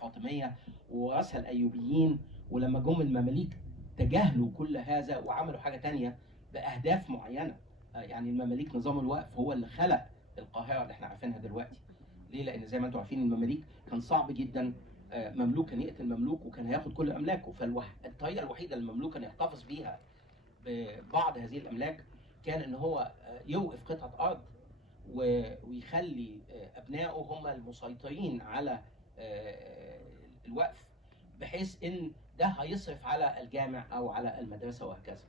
الفاطميه وورثها الايوبيين، ولما جم المماليك تجاهلوا كل هذا وعملوا حاجه تانية باهداف معينه. يعني المماليك نظام الوقف هو اللي خلق القاهره اللي احنا عارفينها دلوقتي. ليه؟ لان زي ما انتم عارفين المماليك كان صعب جدا، مملوك كان يقتل مملوك وكان هياخد كل املاكه، فالطريقه الوحيده اللي المملوك كان يحتفظ بيها ببعض هذه الاملاك كان ان هو يوقف قطعه ارض ويخلي ابنائه هم المسيطرين على الوقف، بحيث ان ده هيصرف على الجامع او على المدرسه وهكذا.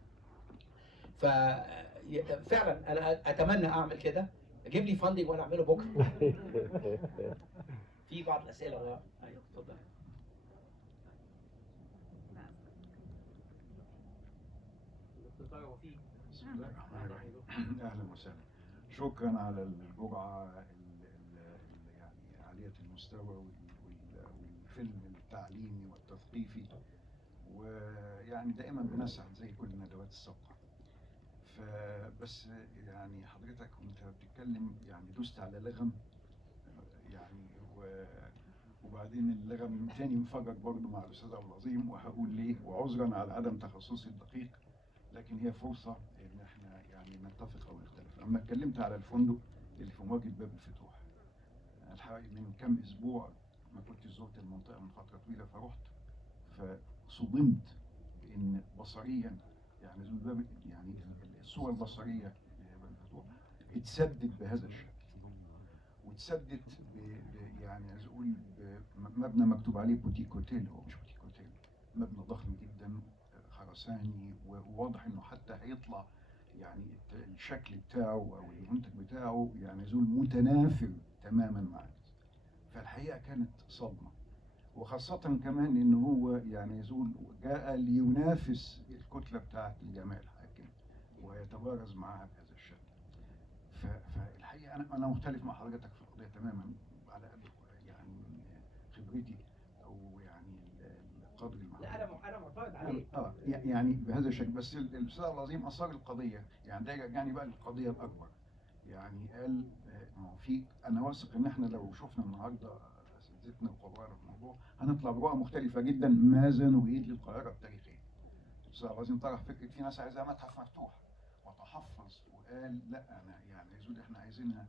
ففعلا انا اتمنى اعمل كده، اجيب لي فاندنج وانا اعمله بكره. في بعض الاسئله. ايوه اتفضل. بسم الله الرحمن الرحيم. اهلا وسهلا. شكرا على الجرعه يعني عاليه المستوى والفيلم التعليمي والتثقيفي، ويعني دائما بنسعد زي كل ندوات السابقه. فبس يعني حضرتك وانت بتتكلم يعني دوست على لغم يعني وبعدين اللغم تاني انفجر برضه مع الاستاذ عبد العظيم، وهقول ليه وعذرا على عدم تخصصي الدقيق، لكن هي فرصه ان احنا يعني نتفق او نختلف. اما اتكلمت على الفندق اللي في مواجهه باب الفتوح، الحقيقه من كام اسبوع ما كنت زرت المنطقه من فتره طويله، فرحت فصدمت بان بصريا يعني الباب يعني الصوره البصريه لباب الفتوح اتسدد بهذا الشكل، وتسدد يعني عايز اقول مبنى مكتوب عليه بوتيك هوتيل، هو مش بوتيك هوتيل، مبنى ضخم جدا خرساني، وواضح انه حتى هيطلع يعني الشكل بتاعه او المنتج بتاعه يعني زول متنافر تماما مع الناس. فالحقيقه كانت صدمه، وخاصه كمان ان هو يعني زول جاء لينافس الكتله بتاعه الجامع الحاكم ويتبارز معها بهذا الشكل. فالحقيقه انا مختلف مع حضرتك في القضيه تماما على قد يعني خبرتي او يعني القدر المعلومي. لا انا معترض عليك. يعني بهذا الشكل. بس الاستاذ العظيم اثار القضيه، يعني ده يرجعني بقى للقضيه الاكبر. يعني قال في انا واثق ان احنا لو شفنا النهارده اساتذتنا وخبراءنا في الموضوع هنطلع برؤى مختلفه جدا ماذا نريد للقاهره التاريخيه. الاستاذ العظيم طرح فكره في ناس عايزاها متحف مفتوح وتحفظ، وقال لا انا يعني يزول احنا عايزينها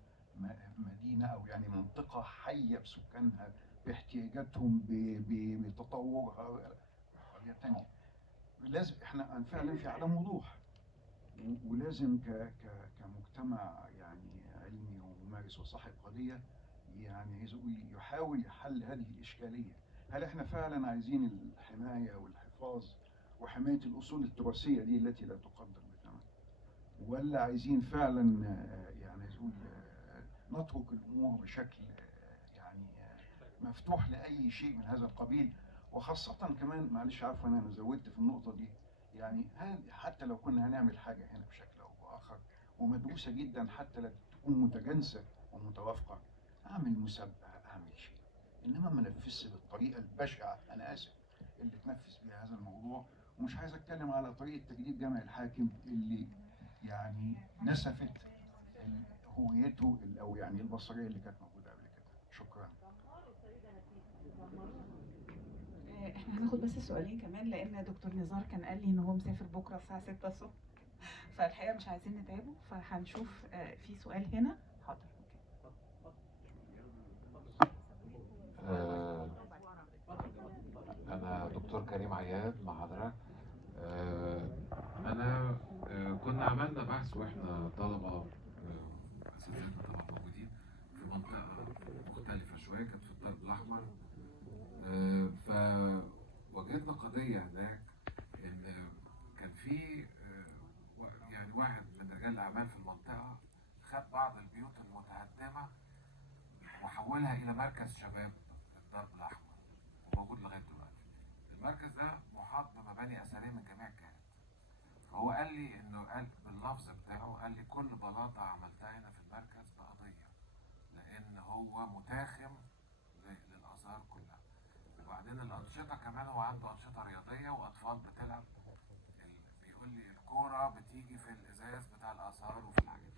مدينه او يعني منطقه حيه بسكانها باحتياجاتهم بتطورها. قضيه ثانيه لازم احنا فعلا في عدم وضوح، ولازم كمجتمع يعني علمي وممارس وصاحب قضيه يعني يحاول حل هذه الاشكاليه. هل احنا فعلا عايزين الحمايه والحفاظ وحمايه الاصول التراثيه دي التي لا تقدر بثمن، ولا عايزين فعلا يعني نترك الامور بشكل يعني مفتوح لاي شيء من هذا القبيل؟ وخاصه كمان معلش عفوا انا زودت في النقطه دي، يعني حتى لو كنا هنعمل حاجه هنا بشكل او باخر ومدروسه جدا حتى لا تكون متجانسه ومتوافقه، اعمل مسابقه اعمل شيء، انما ما نفذش بالطريقه البشعه انا اسف اللي تنفذ بها هذا الموضوع. ومش عايز اتكلم على طريقه تجديد جامع الحاكم اللي يعني نسفت هويته او يعني البصريه اللي كانت موجوده قبل كده. شكرا. احنا هناخد بس سؤالين كمان لان دكتور نزار كان قال لي ان هو مسافر بكره الساعه 6 الصبح، فالحقيقه مش عايزين نتعبه، فهنشوف في سؤال هنا. حاضر. أنا دكتور كريم عياد مع حضرتك. أنا كنا عملنا بحث وإحنا طلبة أساتذتنا طبعا موجودين في منطقة مختلفة شوية، كانت في الدرب الأحمر. فوجدنا قضية هناك إن كان في يعني واحد من رجال الأعمال في المنطقة خد بعض البيوت المتهدمة وحولها إلى مركز شباب الدرب الأحمر، وموجود لغاية دلوقتي. المركز ده محاط بمباني أثرية من جميع الجهات. فهو قال لي إنه قال باللفظ بتاعه، قال لي كل بلاطة عملتها هنا في المركز بقضية، لأن هو متاخم للآثار كلها. وبعدين الأنشطة كمان هو عنده أنشطة رياضية وأطفال بتلعب، بيقول لي الكورة بتيجي في الإزاز بتاع الآثار وفي الحاجات.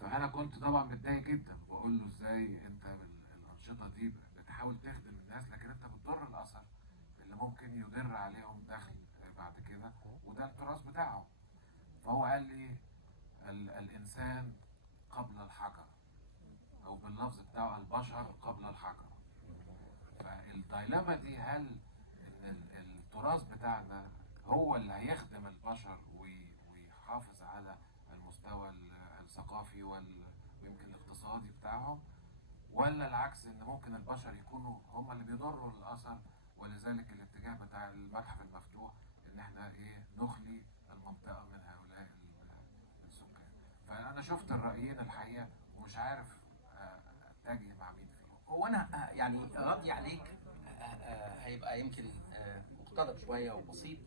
فأنا كنت طبعا متضايق جدا، بقول له ازاي انت بالانشطه دي بتحاول تخدم الناس، لكن انت بتضر الاثر اللي ممكن يدر عليهم دخل بعد كده، وده التراث بتاعهم. فهو قال لي الانسان قبل الحجر، او باللفظ بتاعه البشر قبل الحجر. فالدايلاما دي، هل ان التراث بتاعنا هو اللي هيخدم البشر ويحافظ على المستوى الثقافي ويمكن الاقتصادي بتاعهم، ولا العكس ان ممكن البشر يكونوا هم اللي بيضروا الاثر؟ ولذلك الاتجاه بتاع المتحف المفتوح ان احنا نخلي المنطقه من هؤلاء السكان. فانا شفت الرايين الحقيقه ومش عارف اتجه مع مين فيهم. هو انا يعني ردي عليك هيبقى يمكن مقتضب شويه وبسيط،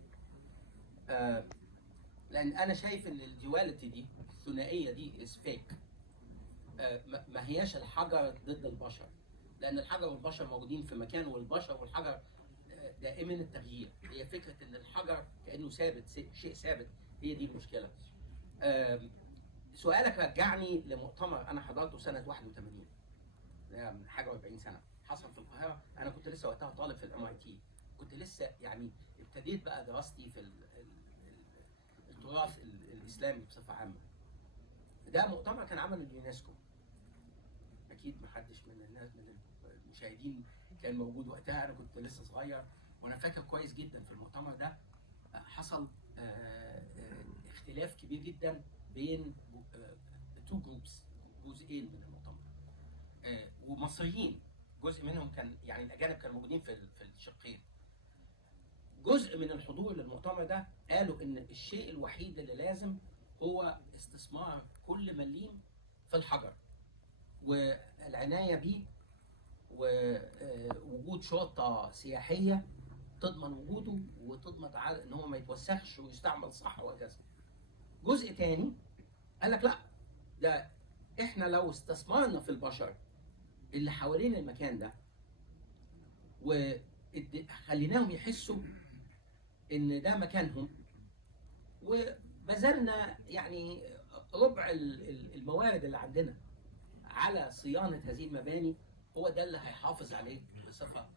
لان انا شايف ان الديواليتي دي، الثنائيه دي از فيك. ما هياش الحجر ضد البشر، لان الحجر والبشر موجودين في مكان، والبشر والحجر دائما التغيير. هي فكره ان الحجر كانه ثابت، شيء ثابت، هي دي المشكله. سؤالك رجعني لمؤتمر انا حضرته سنه 81 من حاجه 40 سنه، حصل في القاهره. انا كنت لسه وقتها طالب في الMIT، كنت لسه يعني ابتديت بقى دراستي في التراث الاسلامي بصفه عامه. ده مؤتمر كان عمله اليونسكو، اكيد محدش من الناس من المشاهدين كان موجود وقتها، انا كنت لسه صغير. وانا فاكر كويس جدا في المؤتمر ده حصل اختلاف كبير جدا بين تو جروبس، جزئين من المؤتمر، ومصريين. جزء منهم كان يعني الاجانب كانوا موجودين في الشقين. جزء من الحضور للمؤتمر ده قالوا ان الشيء الوحيد اللي لازم هو استثمار كل مليم في الحجر، والعنايه بيه، ووجود شرطه سياحيه تضمن وجوده وتضمن ان هو ما يتوسخش ويستعمل صح وهكذا. جزء تاني قال لك لا، ده احنا لو استثمرنا في البشر اللي حوالين المكان ده وخليناهم يحسوا ان ده مكانهم، وبذلنا يعني ربع الموارد اللي عندنا على صيانه هذه المباني، هو ده اللي هيحافظ عليه بصفه.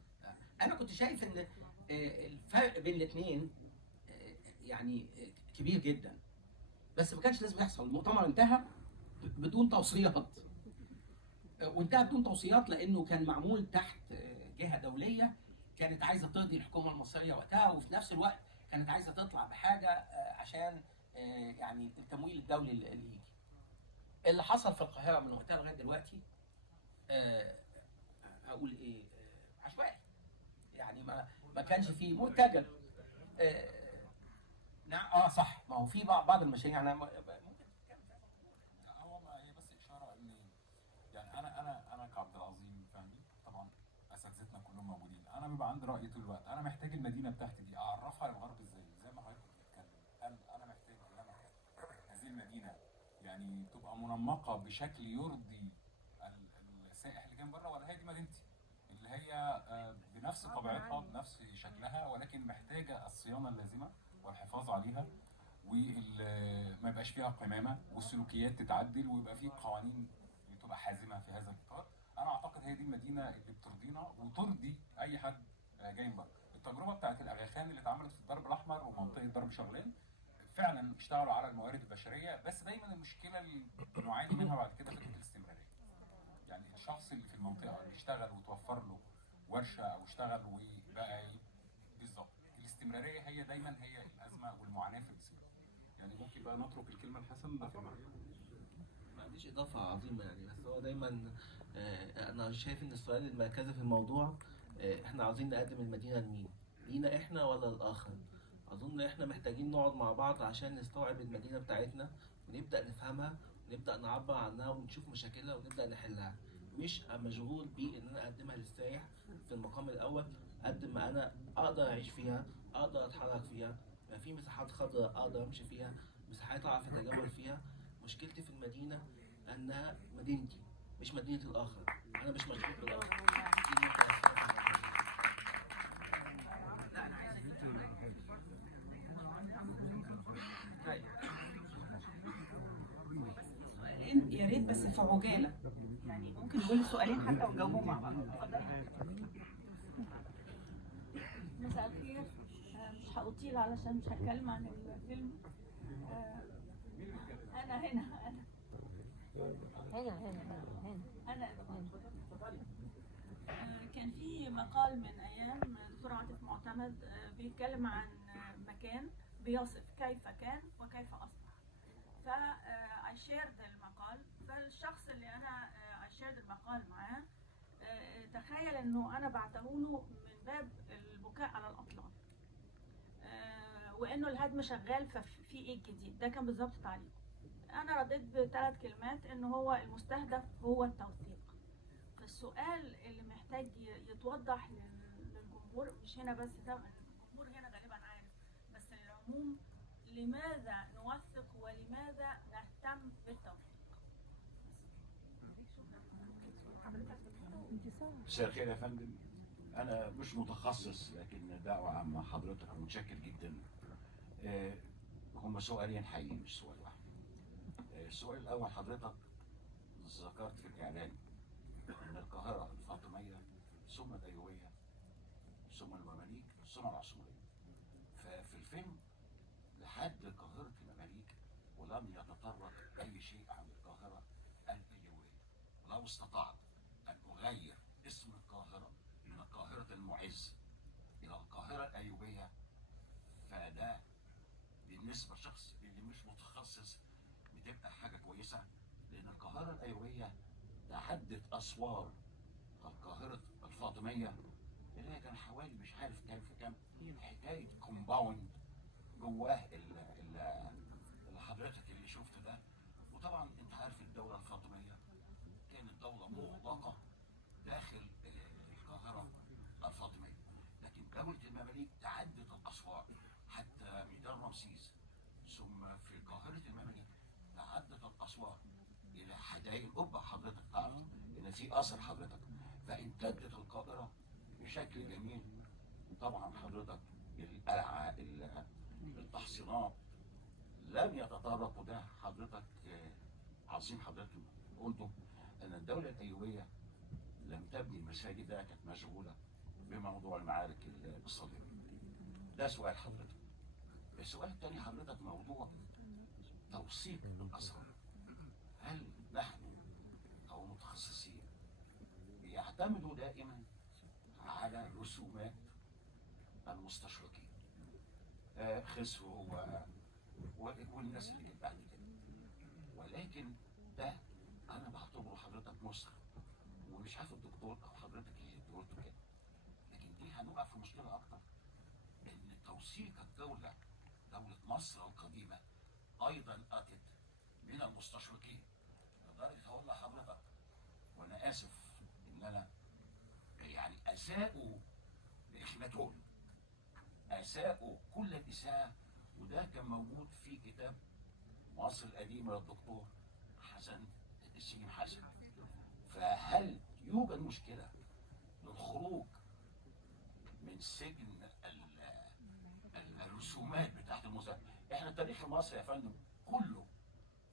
انا كنت شايف ان الفرق بين الاثنين يعني كبير جدا، بس ما كانش لازم يحصل. المؤتمر انتهى بدون توصيات، وانتهى بدون توصيات لانه كان معمول تحت جهه دوليه كانت عايزه ترضي الحكومه المصريه وقتها، وفي نفس الوقت كانت عايزه تطلع بحاجه عشان يعني التمويل الدولي اللي يجي. اللي حصل في القاهره من وقتها لغايه دلوقتي اقول ايه، عشوائي. يعني ما كانش فيه مرتجل. نعم صح، ما هو في بعض المشاريع يعني هو هي بس اشاره ان يعني انا كعبد العظيم فهمي، طبعا اساتذتنا كلهم موجودين، انا بيبقى عندي راي طول الوقت. انا محتاج المدينه بتاعتي دي اعرفها للغرب ازاي، زي ما حضرتك بتتكلم. انا محتاج ان انا هذه المدينه يعني تبقى منمقه بشكل يرضي السائح اللي جاي من بره، ولا هي دي مدينتي اللي هي بنفس طبيعتها بنفس شكلها، ولكن محتاجه الصيانه اللازمه والحفاظ عليها، وما يبقاش فيها قمامه، والسلوكيات تتعدل، ويبقى في قوانين تبقى حازمه في هذا الاطار. انا اعتقد هي دي المدينه اللي بترضينا وترضي اي حد جاي من بره. التجربه بتاعت الاغاخان اللي اتعملت في الدرب الاحمر ومنطقه درب شغلين فعلا اشتغلوا على الموارد البشريه، بس دايما المشكله اللي بنعاني منها بعد كده فكره الاستمراريه. يعني الشخص اللي في المنطقه اللي اشتغل وتوفر له ورشه او اشتغل وبقى بالظبط، الاستمراريه هي دايما هي الازمه والمعاناه في الاستمرار. يعني ممكن بقى نترك الكلمه لحسن ده في ما عنديش اضافه عظيمه يعني، بس هو دايما انا شايف ان السؤال المركزي في الموضوع احنا عاوزين نقدم المدينه لمين؟ لينا احنا ولا الاخر؟ اظن احنا محتاجين نقعد مع بعض عشان نستوعب المدينه بتاعتنا ونبدا نفهمها ونبدا نعبر عنها ونشوف مشاكلها ونبدا نحلها. مش مشغول بيه ان انا اقدمها للسائح في المقام الاول، قد ما انا اقدر اعيش فيها، اقدر اتحرك فيها، ما في مساحات خضراء اقدر امشي فيها، مساحات اعرف اتجول فيها. مشكلتي في المدينه انها مدينتي مش مدينه الاخر، انا مش مشغول بالاخر. لا انا عايز سؤالين يا ريت بس في عجاله، يعني ممكن نقول سؤالين حتى ونجاوبهم مع بعض. اتفضلي. مساء الخير. مش هأطيل علشان مش هتكلم عن الفيلم. أنا هنا كان في مقال من أيام دكتور عاطف معتمد بيتكلم عن مكان بيصف كيف كان وكيف أصبح. I shared المقال، فالشخص اللي أنا I shared المقال معاه تخيل إنه أنا بعتهوله من باب البكاء على الأطلال، وإنه الهدم شغال ففي إيه الجديد. ده كان بالظبط تعليقه. أنا رديت ب3 كلمات إنه هو المستهدف هو التوثيق. فالسؤال اللي محتاج يتوضح للجمهور، مش هنا بس، ده الجمهور هنا غالبا عارف، بس للعموم، لماذا نوثق ولماذا نهتم بالتوثيق؟ مساء الخير يا فندم. أنا مش متخصص، لكن دعوة عامة حضرتك ومتشكر جدا. هما سؤالين حقيقي مش سؤال واحد. السؤال الأول، حضرتك ذكرت في الإعلان أن القاهرة الفاطمية ثم الأيوبية ثم المماليك ثم العثمانية. ففي الفيلم لحد قاهرة المماليك ولم يتطرق أي شيء عن القاهرة الأيوبية. ولو استطعت أن أغير اسم القاهرة من القاهرة المعز إلى القاهرة الأيوبية، فده بالنسبة لشخص اللي مش متخصص بتبقى حاجة كويسة، لأن القاهرة الأيوبية تعدت أسوار القاهرة الفاطمية اللي هي كان حوالي مش عارف كام في كام حكاية كومباوند جواه اللي حضرتك اللي شفت ده. وطبعا انت عارف الدولة الفاطمية كانت دولة مغلقة داخل القاهرة الفاطمية، لكن دولة المماليك تعدت الأسوار حتى ميدان رمسيس، ثم في قاهرة المماليك تعدت الأسوار إلى حدائق القبة. حضرتك تعرف إن في أثر حضرتك، فامتدت القاهرة بشكل جميل. طبعا حضرتك القلعة، التحصينات لم يتطرقوا. ده حضرتك عظيم حضرتك قلته ان الدولة الايوبية لم تبني المساجد، ده كانت مشغولة بموضوع المعارك الصليبية. ده سؤال حضرتك. السؤال الثاني حضرتك موضوع توثيق الاثار. هل نحن او متخصصين بيعتمدوا دائما على رسومات المستشرقين، خسروا والناس اللي جت بعد كده، ولكن ده انا بعتبره حضرتك نسخ، ومش عارف الدكتور او حضرتك اللي قلته كده، لكن دي هنقع في مشكله اكتر، ان توثيق الدوله مصر القديمه ايضا اتت من المستشرقين. لدرجه هقول لحضرتك، وانا اسف ان انا يعني اساءوا لاخناتون، اساءوا كل الاساءه، وده كان موجود في كتاب مصر القديمه للدكتور حسن السليم حسن. فهل يوجد مشكله للخروج من سجن الرسومات بتاعت الموزع؟ احنا التاريخ المصري يا فندم كله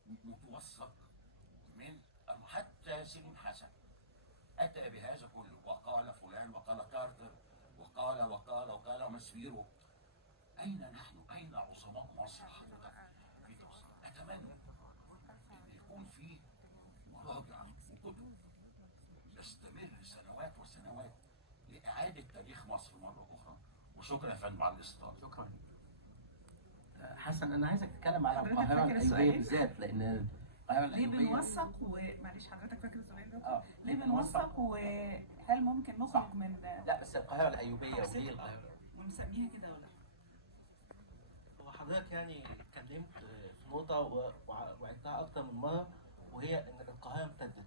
متوثق من حتى سليم حسن اتى بهذا كله، وقال فلان وقال كارتر وقال ومسفيرو. اين نحن؟ اين عظماء مصر حضرتك في توثيق؟ اتمنى ان يكون في مراجع وكتب تستمر سنوات وسنوات لاعاده تاريخ مصر مره اخرى. وشكرا يا فندم على الاستضافه. شكرا. حسن، انا عايزك تتكلم على القاهره الايوبيه بالذات، لان القاهره ليه الايوبيه بنوثق معلش حضرتك فاكر السؤال ده؟ ليه بنوثق وهل ممكن نخرج من لا بس القاهره الايوبيه وليه القاهره ونسميها كده ولا؟ هو حضرتك يعني اتكلمت في نقطة وعدتها أكتر من مرة، وهي إن القاهرة امتدت.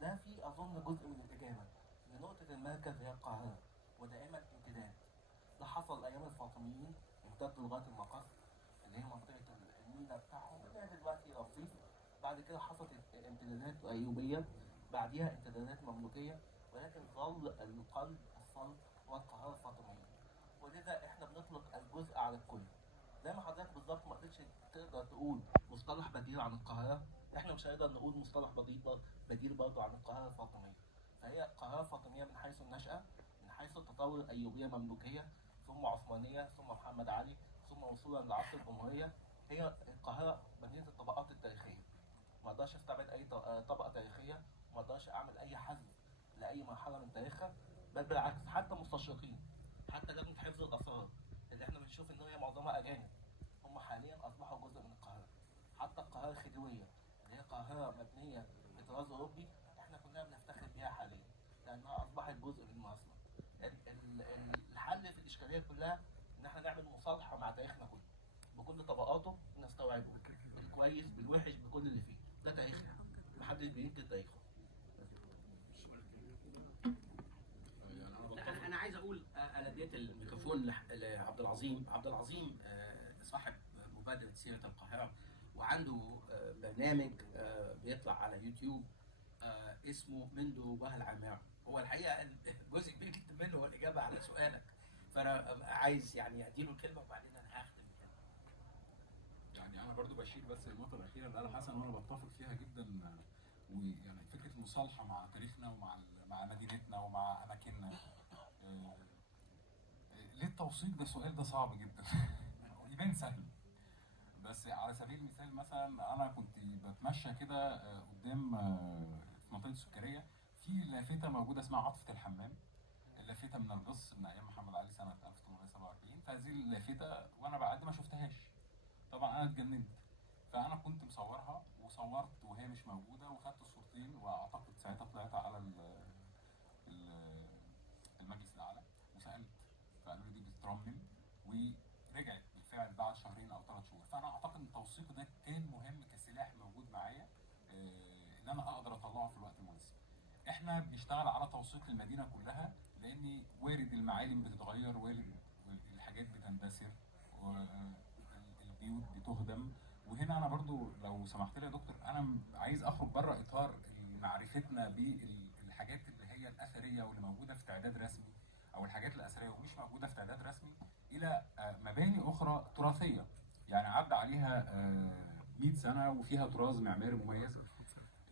ده في أظن جزء من الإجابة لنقطة المركز هي القاهرة ودائما امتداد. ده حصل أيام الفاطميين، امتد لغاية المقص اللي هي منطقة المينا بتاعهم، اللي هي دلوقتي رصيف. بعد كده حصلت امتدادات أيوبية، بعديها امتدادات مملوكية، ولكن ظل القلب الصلب هو القاهرة الفاطمية. ولذا احنا بنطلق الجزء على الكل. زي ما حضرتك بالظبط ما قدرتش تقدر تقول مصطفى مصطلح بديل عن القاهره، احنا مش هنقدر نقول مصطلح بديل برضه عن القاهره الفاطميه. فهي القاهره الفاطميه من حيث النشأه، من حيث التطور الايوبيه مملوكيه ثم عثمانيه ثم محمد علي ثم وصولا لعصر الجمهوريه، هي القاهره مدينه الطبقات التاريخيه. ما اقدرش استبعد اي طبقه تاريخيه، ما اقدرش اعمل اي حذف لاي مرحله من تاريخها، بل بالعكس حتى مستشرقين، حتى لجنه حفظ الاثار اللي احنا بنشوف ان هي معظمها اجانب، هم حاليا اصبحوا جزء من القاهره. حتى القاهره الخديويه اللي هي قاهره مبنيه بطراز اوروبي، احنا كلنا بنفتخر بيها حاليا لانها اصبحت جزء من مصر. الحل في الاشكاليه كلها ان احنا نعمل مصالحه مع تاريخنا كله بكل طبقاته، نستوعبه بالكويس بالوحش بكل اللي فيه. ده تاريخنا، محدش بينكر تاريخه. انا عايز اقول، انا اديت الميكروفون لعبد العظيم. عبد العظيم صاحب مبادره سيره القاهره، وعنده برنامج بيطلع على يوتيوب اسمه من دروبها العمارة. هو الحقيقه جزء كبير جدا منه هو الاجابه على سؤالك، فانا عايز يعني اديله الكلمه وبعدين انا هختم الكلمه. يعني انا برضو بشير بس النقطه الاخيره اللي قالها حسن وانا بتفق فيها جدا، ويعني فكره المصالحه مع تاريخنا ومع مدينتنا ومع اماكننا. ليه التوثيق ده؟ السؤال ده صعب جدا يبان سهل، بس على سبيل المثال مثلا انا كنت بتمشى كده قدام في منطقه السكريه، في لافته موجوده اسمها عاطفه الحمام. اللافته من القص من ايام محمد علي سنه 1847. فهذه اللافته وانا بعد ما شفتهاش، طبعا انا اتجننت، فانا كنت مصورها وصورت وهي مش موجوده وخدت الصورتين، واعتقد ساعتها طلعت على المجلس الاعلى وسالت، فقالوا لي دي بتترمم، ورجعت بالفعل بعد شهرين او 3 شهور. فانا اعتقد ان التوثيق ده كان مهم كسلاح موجود معايا ان انا اقدر اطلعه في الوقت المناسب. احنا بنشتغل على توثيق المدينه كلها، لان وارد المعالم بتتغير، وارد الحاجات بتندثر، البيوت بتهدم. وهنا انا برضو لو سمحت لي يا دكتور، انا عايز اخرج بره اطار معرفتنا بالحاجات اللي هي الاثريه واللي موجوده في تعداد رسمي، او الحاجات الاثريه ومش موجوده في تعداد رسمي، الى مباني اخرى تراثيه يعني عدى عليها 100 سنه وفيها طراز معماري مميز.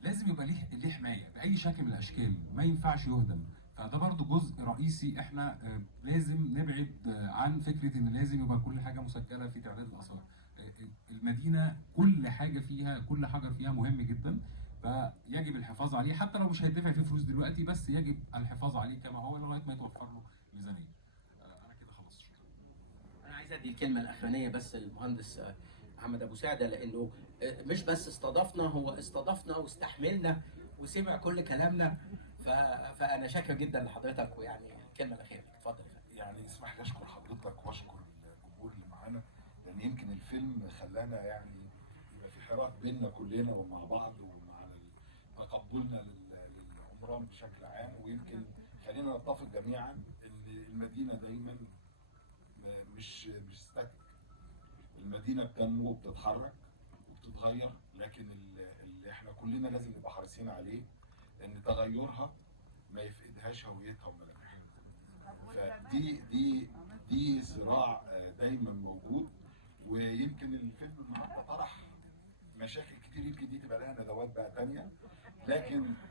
لازم يبقى ليه حمايه باي شكل من الاشكال، ما ينفعش يهدم. فده برضو جزء رئيسي، احنا لازم نبعد عن فكره ان لازم يبقى كل حاجه مسجله في تعداد الاثار. المدينه كل حاجه فيها، كل حجر فيها مهم جدا، فيجب الحفاظ عليه حتى لو مش هيدفع فيه فلوس دلوقتي، بس يجب الحفاظ عليه كما هو لغايه ما يتوفر له ميزانيه. انا كده خلصت، شكرا. انا عايز ادي الكلمه الاخرانيه بس للمهندس محمد ابو سعده، لانه مش بس استضافنا، هو استضافنا واستحملنا وسمع كل كلامنا، فانا شاكر جدا لحضرتك، ويعني الكلمه الاخيره اتفضل. يعني اسمح لي اشكر حضرتك واشكر الجمهور اللي معانا، لان يمكن الفيلم خلانا يعني يبقى في حراك بيننا كلنا ومع بعض، ومع تقبلنا للعمران بشكل عام، ويمكن خلينا نتفق جميعا ان المدينه دايما مش ستاتيك. المدينه بتنمو وبتتحرك وبتتغير، لكن اللي احنا كلنا لازم نبقى حريصين عليه ان تغيرها ما يفقدهاش هويتها وملامحها. فدي صراع دايما موجود، ويمكن الفيلم النهارده طرح مشاكل كتير، يمكن دي تبقى لها ندوات بقى تانية،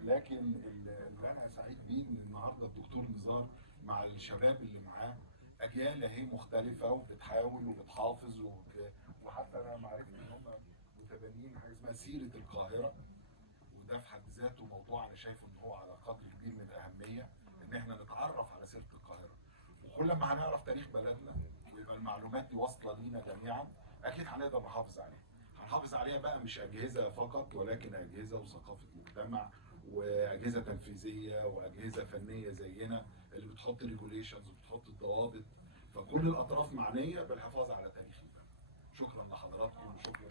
لكن اللي انا سعيد بيه ان النهارده الدكتور نزار مع الشباب اللي معاه اجيال اهي مختلفه وبتحاول وبتحافظ وحتى انا معرفت ان هم متبنيين حاجه اسمها سيره القاهره، وده في حد ذاته موضوع انا شايف ان هو على قدر كبير من الاهميه ان احنا نتعرف على سيره القاهره. وكل ما هنعرف تاريخ بلدنا ويبقى المعلومات دي واصله لينا جميعا، اكيد هنقدر نحافظ عليها. هنحافظ عليها بقى مش اجهزه فقط، ولكن اجهزه وثقافه مجتمع واجهزه تنفيذيه واجهزه فنيه زينا اللي بتحط ريجوليشنز وبتحط الضوابط. فكل الاطراف معنيه بالحفاظ على تاريخ البلد. شكرا لحضراتكم وشكرا